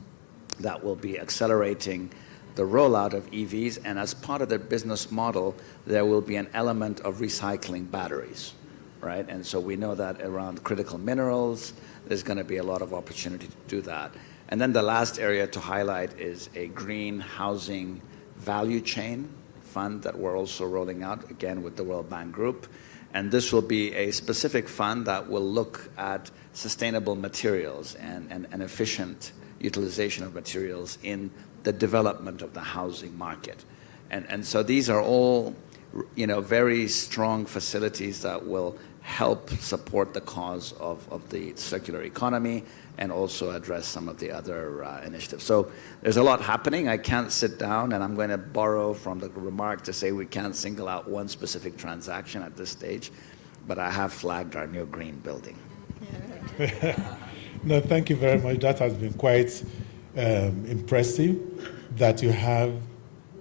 that will be accelerating the rollout of EVs, and as part of their business model, there will be an element of recycling batteries, right? And so we know that around critical minerals, there's going to be a lot of opportunity to do that. And then the last area to highlight is a green housing value chain fund that we're also rolling out, again, with the World Bank Group. And this will be a specific fund that will look at sustainable materials and efficient utilization of materials in the development of the housing market. And so these are all, very strong facilities that will help support the cause of the circular economy and also address some of the other initiatives. So there's a lot happening. I can't sit down, and I'm going to borrow from the remark to say we can't single out one specific transaction at this stage, but I have flagged our new green building. No, thank you very much. That has been quite impressive, that you have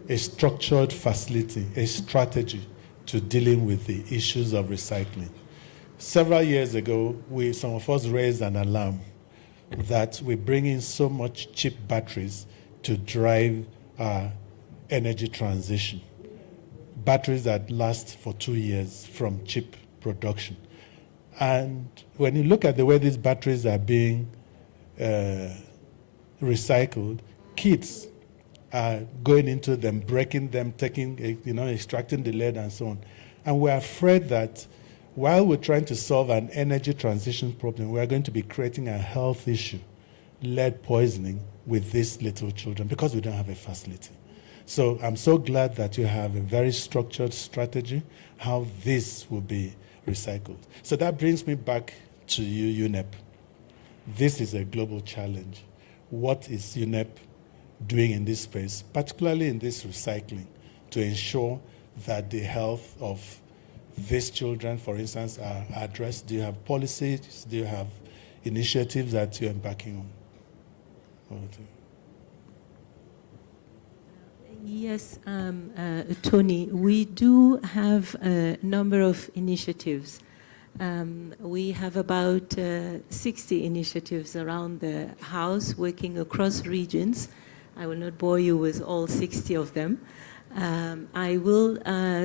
a structured facility, a strategy to dealing with the issues of recycling. Several years ago, some of us raised an alarm that we bring in so much cheap batteries to drive our energy transition. Batteries that last for 2 years from cheap production. And when you look at the way these batteries are being recycled, kids are going into them, breaking them, extracting the lead and so on. And we're afraid that while we're trying to solve an energy transition problem, we're going to be creating a health issue, lead poisoning, with these little children because we don't have a facility. So I'm so glad that you have a very structured strategy how this will be recycled. So that brings me back to you, UNEP. This is a global challenge. What is UNEP doing in this space, particularly in this recycling, to ensure that the health of these children, for instance, are addressed? Do you have policies? Do you have initiatives that you're embarking on? Yes, Tony, we do have a number of initiatives. We have about 60 initiatives around the house working across regions. I will not bore you with all 60 of them. I will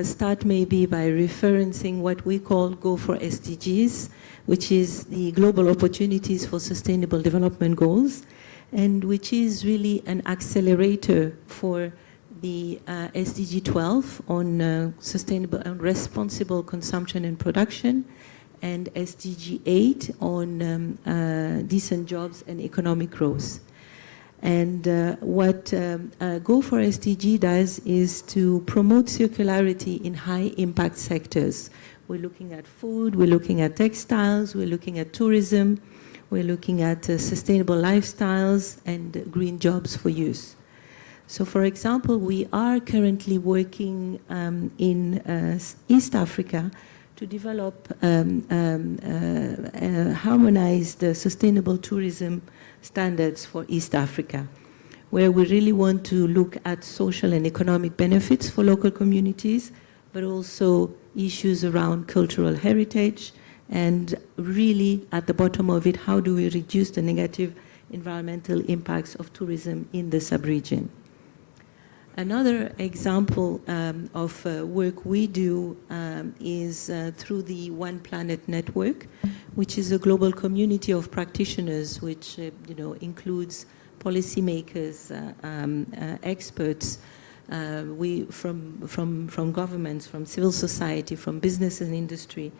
start maybe by referencing what we call Go for SDGs, which is the Global Opportunities for Sustainable Development Goals, and which is really an accelerator for the SDG 12 on sustainable and responsible consumption and production, and SDG 8 on decent jobs and economic growth. And what Go for SDG does is to promote circularity in high impact sectors. We're looking at food, we're looking at textiles, we're looking at tourism, we're looking at sustainable lifestyles and green jobs for youth. So for example, we are currently working in East Africa to develop harmonized sustainable tourism standards for East Africa, where we really want to look at social and economic benefits for local communities, but also issues around cultural heritage, and really at the bottom of it, how do we reduce the negative environmental impacts of tourism in the sub-region. Another example of work we do is through the One Planet Network, which is a global community of practitioners, which includes policymakers, experts, from governments, from civil society, from business and industry,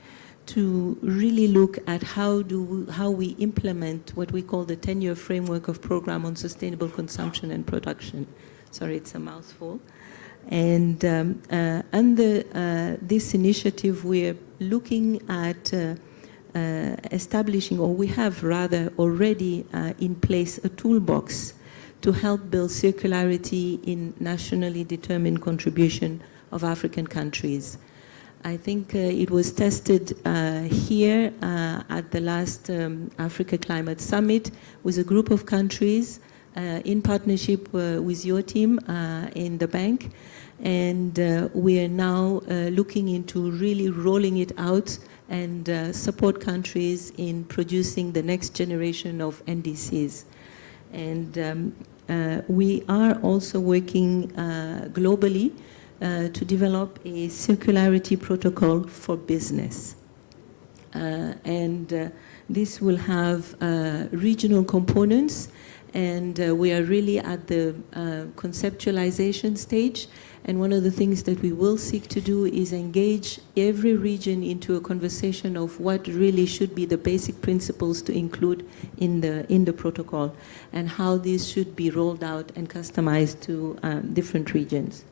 to really look at how we implement what we call the 10-year framework of program on sustainable consumption and production. Sorry, it's a mouthful. And under this initiative, we're looking at establishing, or we have rather already in place, a toolbox to help build circularity in nationally determined contribution of African countries. I think it was tested here at the last Africa Climate Summit with a group of countries in partnership with your team in the bank. And we are now looking into really rolling it out and support countries in producing the next generation of NDCs. And we are also working globally to develop a circularity protocol for business. This will have regional components, and we are really at the conceptualization stage. And one of the things that we will seek to do is engage every region into a conversation of what really should be the basic principles to include in the protocol, and how these should be rolled out and customized to different regions.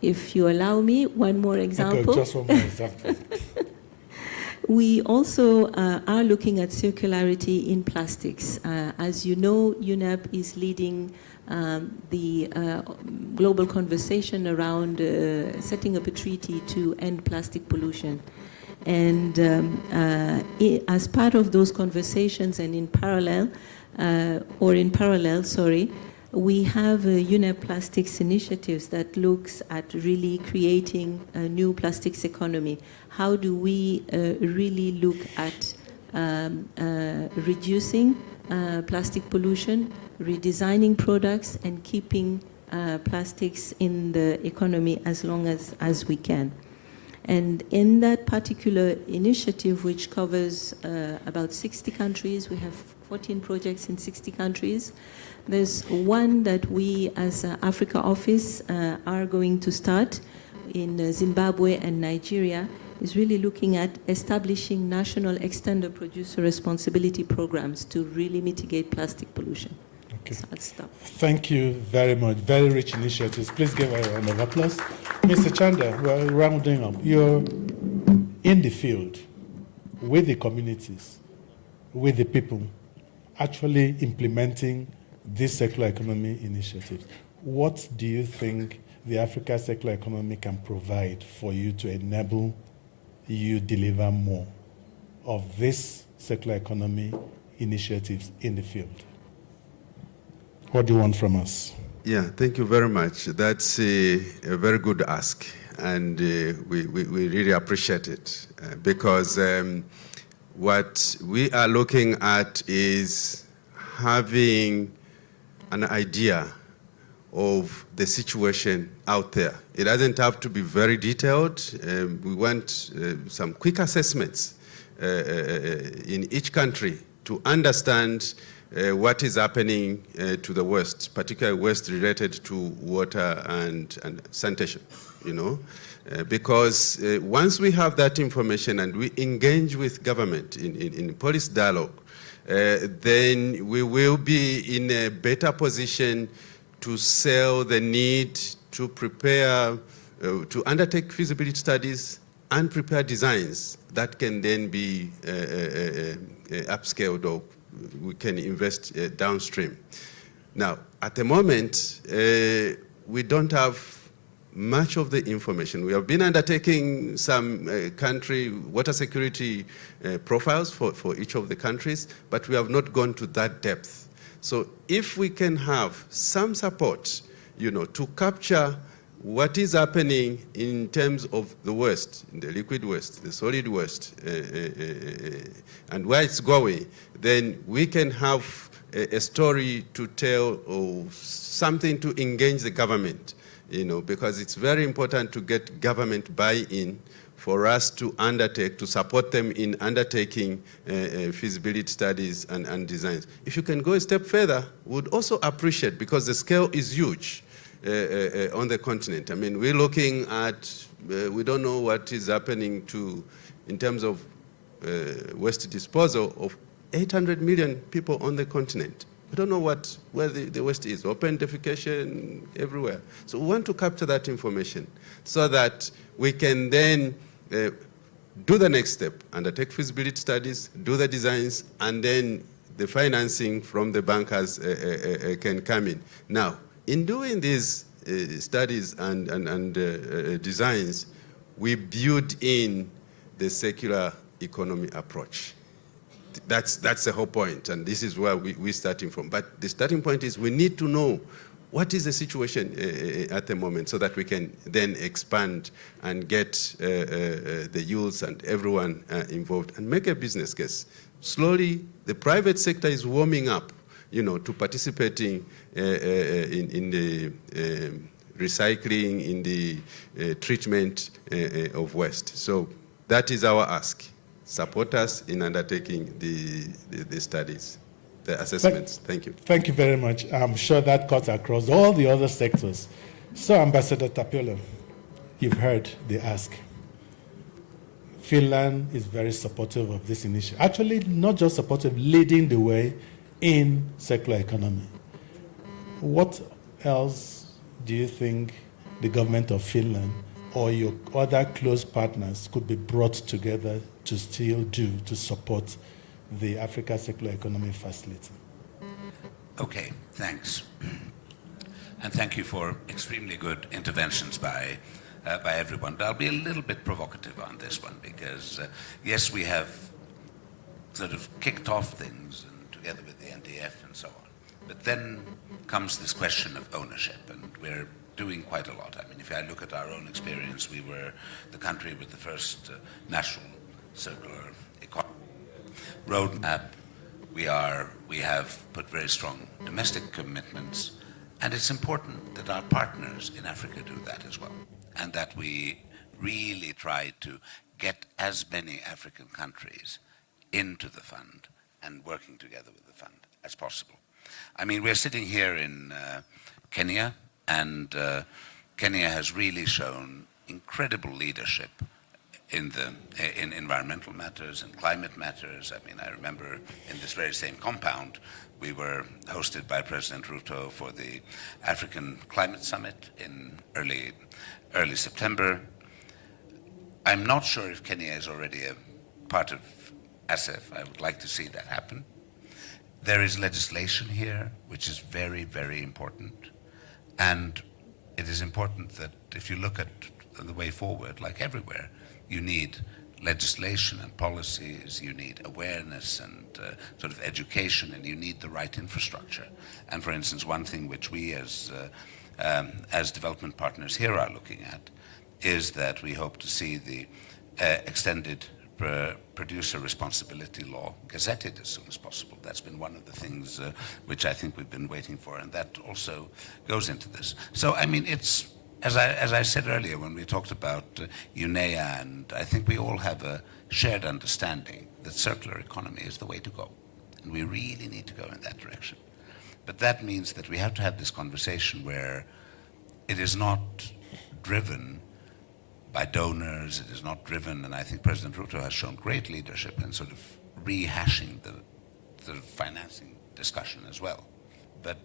If you allow me, one more example. Okay, just one more example. We also are looking at circularity in plastics. As you know, UNEP is leading the global conversation around setting up a treaty to end plastic pollution. And as part of those conversations and in parallel, we have UNEP Plastics initiatives that looks at really creating a new plastics economy. How do we really look at reducing plastic pollution, redesigning products, and keeping plastics in the economy as long as we can? And in that particular initiative, which covers about 60 countries, we have 14 projects in 60 countries. There's one that we, as Africa Office, are going to start in Zimbabwe and Nigeria, is really looking at establishing national extended producer responsibility programs to really mitigate plastic pollution. Okay. So I'll stop. Thank you very much. Very rich initiatives. Please give a round of applause. Mr. Chanda, we're rounding up. You're in the field with the communities, with the people, actually implementing this circular economy initiative. What do you think the Africa circular economy can provide for you to enable you deliver more of this circular economy initiatives in the field? What do you want from us? Yeah, thank you very much. That's a very good ask, and we really appreciate it because what we are looking at is having an idea of the situation out there. It doesn't have to be very detailed. We want some quick assessments in each country to understand what is happening to the waste, particularly waste related to water and sanitation, you know. Because once we have that information and we engage with government in policy dialogue, then we will be in a better position to sell the need to prepare, to undertake feasibility studies and prepare designs that can then be upscaled, or we can invest downstream. Now, at the moment, we don't have much of the information. We have been undertaking some country water security profiles for each of the countries, but we have not gone to that depth. So if we can have some support, you know, to capture what is happening in terms of the waste, the liquid waste, the solid waste, and where it's going, then we can have a story to tell or something to engage the government, you know, because it's very important to get government buy-in for us to undertake, to support them in undertaking feasibility studies and designs. If you can go a step further, we'd also appreciate, because the scale is huge on the continent. I mean, we're looking at, we don't know what is happening in terms of waste disposal of 800 million people on the continent. We don't know where the waste is, open defecation everywhere. So we want to capture that information so that we can then do the next step, undertake feasibility studies, do the designs, and then the financing from the bankers can come in. Now, in doing these studies and designs, we build in the circular economy approach. That's the whole point, and this is where we're starting from. But the starting point is we need to know what is the situation at the moment so that we can then expand and get the youths and everyone involved and make a business case. Slowly, the private sector is warming up, to participating in the recycling, in the treatment of waste. So that is our ask. Support us in undertaking the studies, the assessments. Thank you. Thank you very much. I'm sure that cuts across all the other sectors. So, Ambassador Tapiola, you've heard the ask. Finland is very supportive of this initiative. Actually, not just supportive, leading the way in circular economy. What else do you think the government of Finland or your other close partners could be brought together to still do to support the Africa Circular Economy Facility? Okay, thanks. And thank you for extremely good interventions by everyone. But I'll be a little bit provocative on this one because, yes, we have sort of kicked off things and together with the NDF and so on. But then comes this question of ownership, and we're doing quite a lot. I mean, if I look at our own experience, we were the country with the first national circular economy roadmap. We have put very strong domestic commitments, and it's important that our partners in Africa do that as well, and that we really try to get as many African countries into the fund and working together with the fund as possible. I mean, we're sitting here in Kenya, and Kenya has really shown incredible leadership in environmental matters and climate matters. I mean, I remember in this very same compound, we were hosted by President Ruto for the African Climate Summit in early September. I'm not sure if Kenya is already a part of ASEF. I would like to see that happen. There is legislation here, which is very, very important. And it is important that if you look at the way forward, like everywhere, you need legislation and policies, you need awareness and sort of education, and you need the right infrastructure. And for instance, one thing which we as development partners here are looking at is that we hope to see the extended producer responsibility law gazetted as soon as possible. That's been one of the things which I think we've been waiting for, and that also goes into this. So, I mean, it's, as I said earlier when we talked about UNEA, and I think we all have a shared understanding that circular economy is the way to go, and we really need to go in that direction. But that means that we have to have this conversation where it is not driven by donors, it is not driven, and I think President Ruto has shown great leadership in sort of rehashing the financing discussion as well. But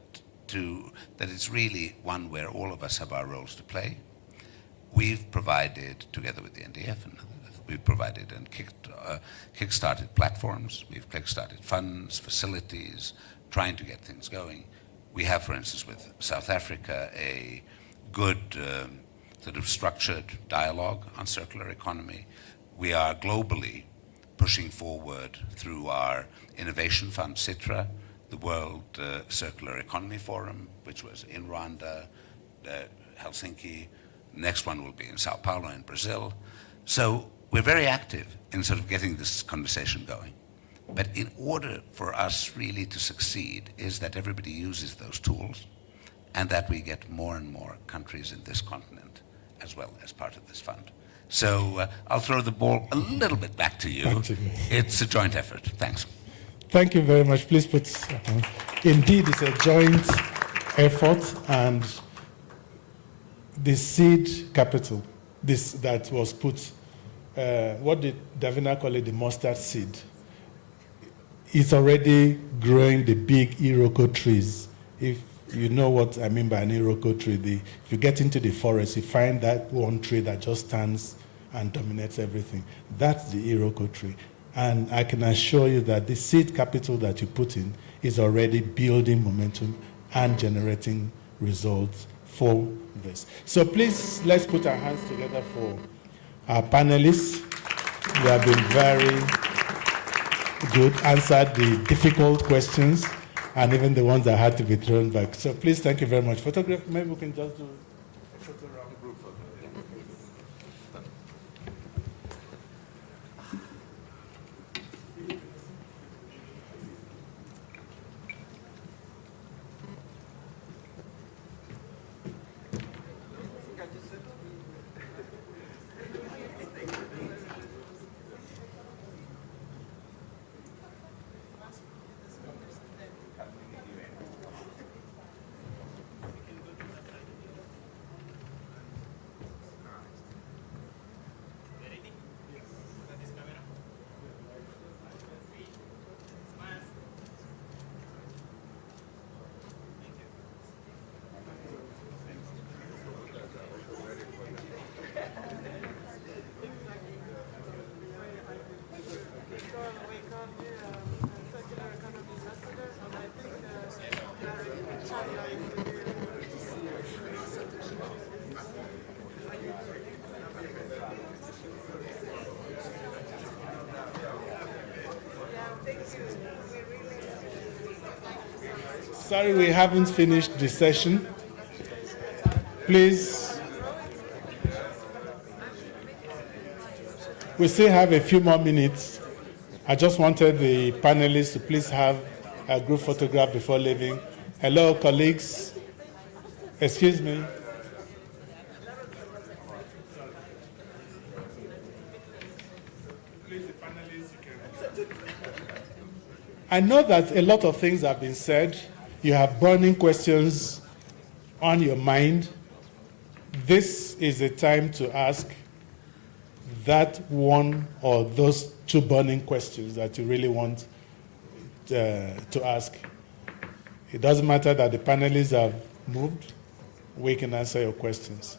that it's really one where all of us have our roles to play. We've provided, together with the NDF, and we've provided and kick-started platforms, we've kick-started funds, facilities, trying to get things going. We have, for instance, with South Africa, a good sort of structured dialogue on circular economy. We are globally pushing forward through our innovation fund, CITRA, the World Circular Economy Forum, which was in Rwanda, Helsinki. Next one will be in Sao Paulo in Brazil. So we're very active in sort of getting this conversation going. But in order for us really to succeed is that everybody uses those tools and that we get more and more countries in this continent as well as part of this fund. So I'll throw the ball a little bit back to you. It's a joint effort. Thanks. Thank you very much. Please put, indeed, it's a joint effort, and the seed capital, that was put, what did Davina call it, the mustard seed? It's already growing the big Iroko trees. If you know what I mean by an Iroko tree, if you get into the forest, you find that one tree that just stands and dominates everything. That's the Iroko tree. And I can assure you that the seed capital that you put in is already building momentum and generating results for this. So please, let's put our hands together for our panelists. They have been very good, answered the difficult questions, and even the ones that had to be thrown back. So please, thank you very much. Photograph, maybe we can just do a photo round group photo. Sorry, we haven't finished the session. Please, we still have a few more minutes. I just wanted the panelists to please have a group photograph before leaving. Hello, colleagues. Excuse me. I know that a lot of things have been said. You have burning questions on your mind. This is the time to ask that one or those two burning questions that you really want to ask. It doesn't matter that the panelists have moved. We can answer your questions.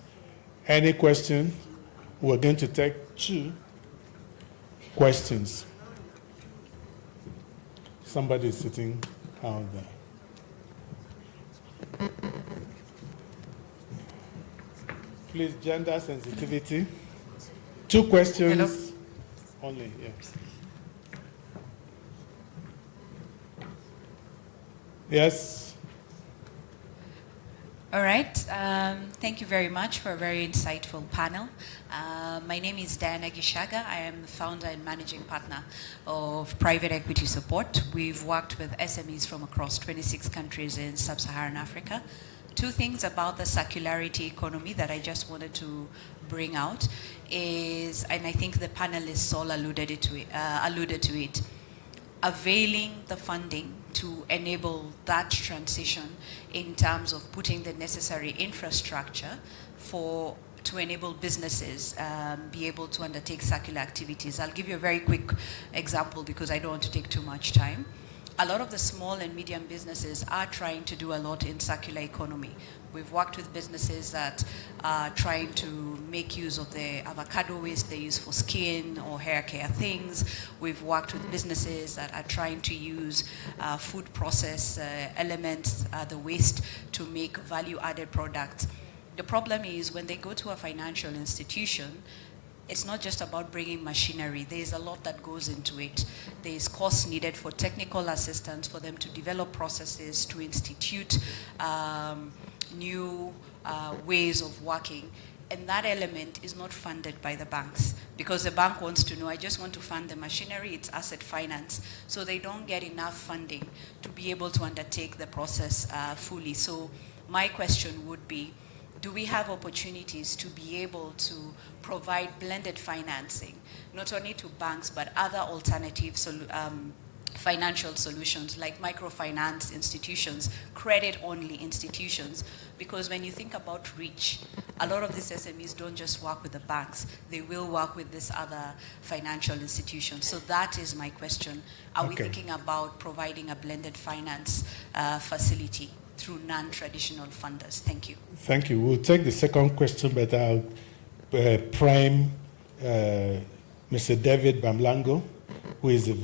Any question? We're going to take 2 questions. Somebody is sitting out there. Please, gender sensitivity. 2 questions. Hello. Only, yes. Yes. All right. Thank you very much for a very insightful panel. My name is Diana Gishaga. I am the founder and managing partner of Private Equity Support. We've worked with SMEs from across 26 countries in sub-Saharan Africa. 2 things about the circularity economy that I just wanted to bring out is, and I think the panelists all alluded to it, availing the funding to enable that transition in terms of putting the necessary infrastructure to enable businesses be able to undertake circular activities. I'll give you a very quick example because I don't want to take too much time. A lot of the small and medium businesses are trying to do a lot in circular economy. We've worked with businesses that are trying to make use of the avocado waste they use for skin or hair care things. We've worked with businesses that are trying to use food process elements, the waste, to make value-added products. The problem is when they go to a financial institution, it's not just about bringing machinery. There's a lot that goes into it. There's costs needed for technical assistance for them to develop processes, to institute new ways of working. And that element is not funded by the banks because the bank wants to know, I just want to fund the machinery, it's asset finance. So they don't get enough funding to be able to undertake the process fully. So my question would be, do we have opportunities to be able to provide blended financing, not only to banks, but other alternative financial solutions like microfinance institutions, credit-only institutions? Because when you think about reach, a lot of these SMEs don't just work with the banks, they will work with these other financial institutions. So that is my question. Are we thinking about providing a blended finance facility through non-traditional funders? Thank you. Thank you. We'll take the second question, but I'll prime Mr. David Bamlango, who is the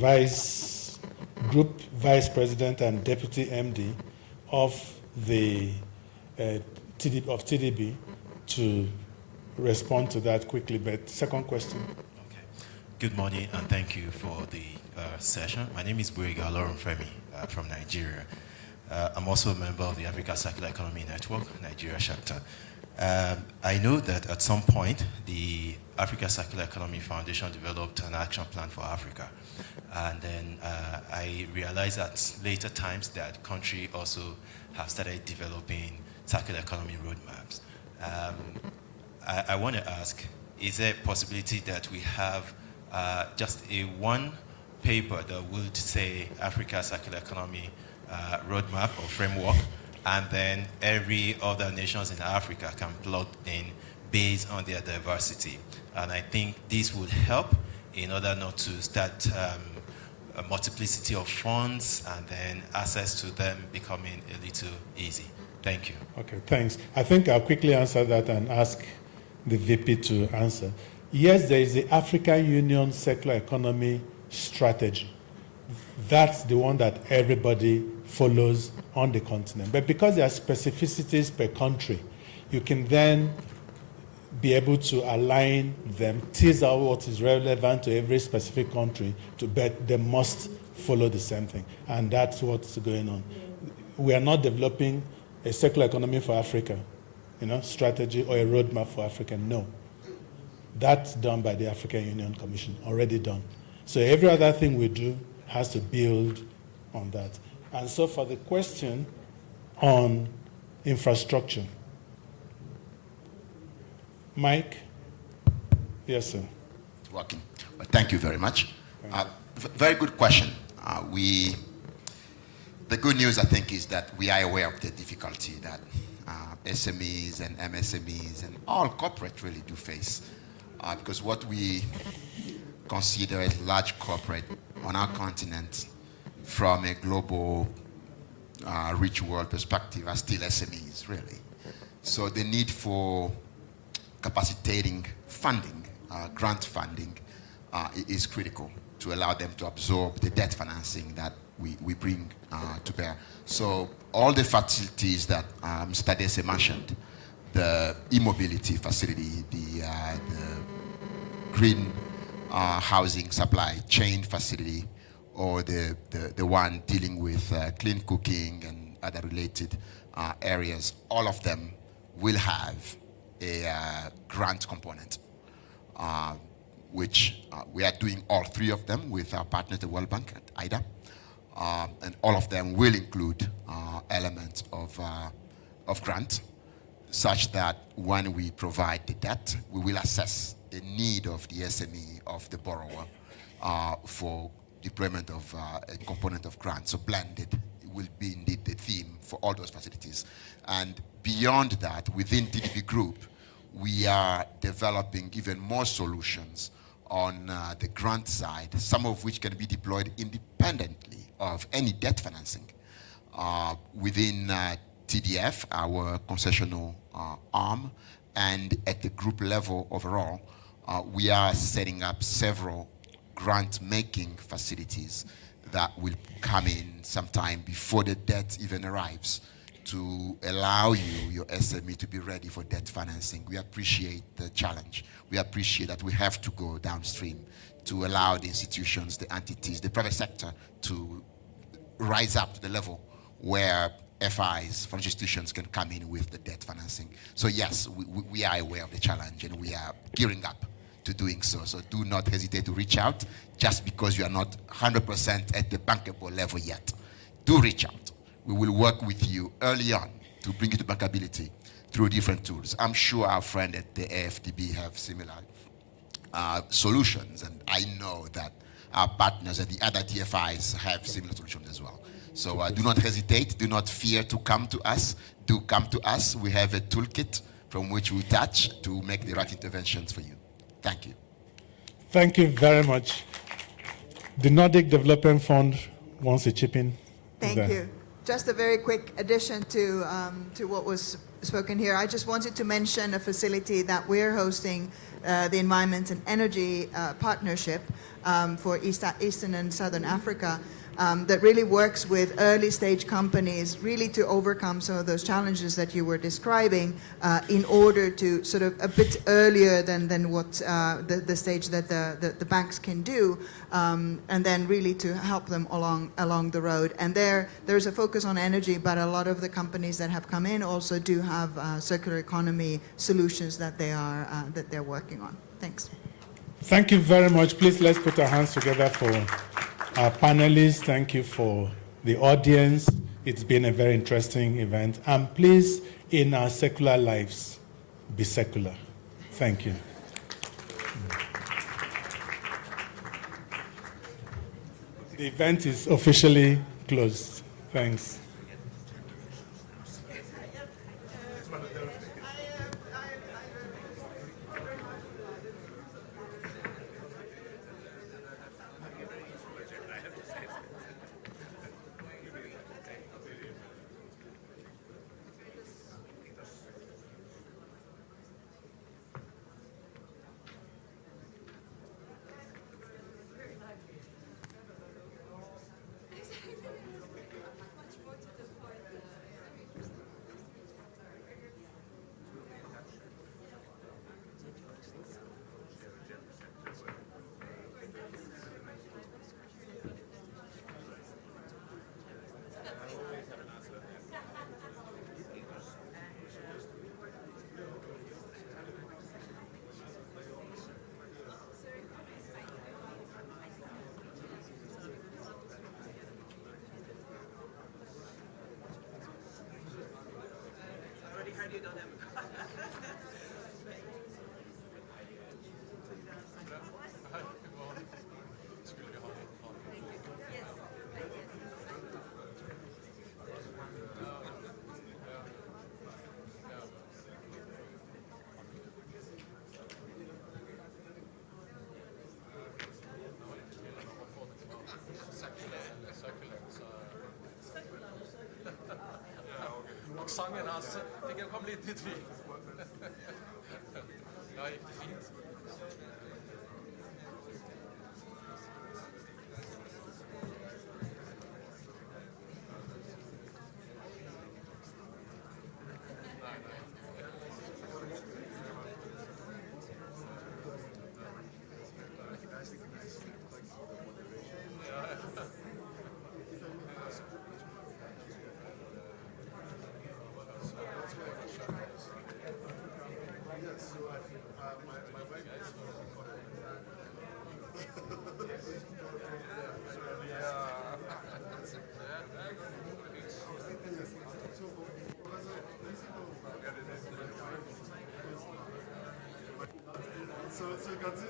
Group Vice President and Deputy MD of the TDB to respond to that quickly. But second question. Okay. Good morning and thank you for the session. My name is Boyega Olorunfemi from Nigeria. I'm also a member of the Africa Circular Economy Network, Nigeria chapter. I know that at some point the Africa Circular Economy Foundation developed an action plan for Africa. And then I realized at later times that country also have started developing circular economy roadmaps. I want to ask, is there a possibility that we have just a one paper that would say Africa Circular Economy roadmap or framework, and then every other nations in Africa can plug in based on their diversity? And I think this would help in order not to start a multiplicity of funds and then access to them becoming a little easy. Thank you. Okay, thanks. I think I'll quickly answer that and ask the VP to answer. Yes, there is the African Union Circular Economy Strategy. That's the one that everybody follows on the continent. But because there are specificities per country, you can then be able to align them, tease out what is relevant to every specific country, but they must follow the same thing. And that's what's going on. We are not developing a circular economy for Africa, strategy or a roadmap for Africa. No. That's done by the African Union Commission, already done. So every other thing we do has to build on that. And so for the question on infrastructure, Mike? Yes, sir. It's working. Well, thank you very much. Very good question. The good news, I think, is that we are aware of the difficulty that SMEs and MSMEs and all corporate really do face. Because what we consider as large corporate on our continent from a global rich world perspective are still SMEs, really. So the need for capacitating funding, grant funding, is critical to allow them to absorb the debt financing that we bring to bear. So all the facilities that Mr. Dese mentioned, the e-mobility facility, the green housing supply chain facility, or the one dealing with clean cooking and other related areas, all of them will have a grant component, which we are doing all three of them with our partner, the World Bank at IDA. And all of them will include elements of grant, such that when we provide the debt, we will assess the need of the SME, of the borrower, for deployment of a component of grant. So blended will be indeed the theme for all those facilities. And beyond that, within TDB Group, we are developing even more solutions on the grant side, some of which can be deployed independently of any debt financing. Within TDF, our concessional arm, and at the group level overall, we are setting up several grant-making facilities that will come in sometime before the debt even arrives, to allow you, your SME, to be ready for debt financing. We appreciate the challenge. We appreciate that we have to go downstream to allow the institutions, the entities, the private sector to rise up to the level where FIs, financial institutions, can come in with the debt financing. So yes, we are aware of the challenge, and we are gearing up to doing so. So do not hesitate to reach out just because you are not 100% at the bankable level yet. Do reach out. We will work with you early on to bring you to bankability through different tools. I'm sure our friend at the AFDB have similar solutions, and I know that our partners at the other DFIs have similar solutions as well. So do not hesitate, do not fear to come to us. Do come to us. We have a toolkit from which we touch to make the right interventions for you. Thank you. Thank you very much. The Nordic Development Fund wants to chip in. Thank you. Just a very quick addition to what was spoken here. I just wanted to mention a facility that we're hosting, the Environment and Energy Partnership, for Eastern and Southern Africa, that really works with early stage companies really to overcome some of those challenges that you were describing in order to sort of a bit earlier than what the stage that the banks can do, and then really to help them along the road. And there's a focus on energy, but a lot of the companies that have come in also do have circular economy solutions that they're working on. Thanks. Thank you very much. Please let's put our hands together for our panelists. Thank you for the audience. It's been a very interesting event. And please, in our secular lives, be secular. Thank you. The event is officially closed. Thanks. Sangen hans, jeg kom litt i tvil. Ja, gikk det fint? So ganz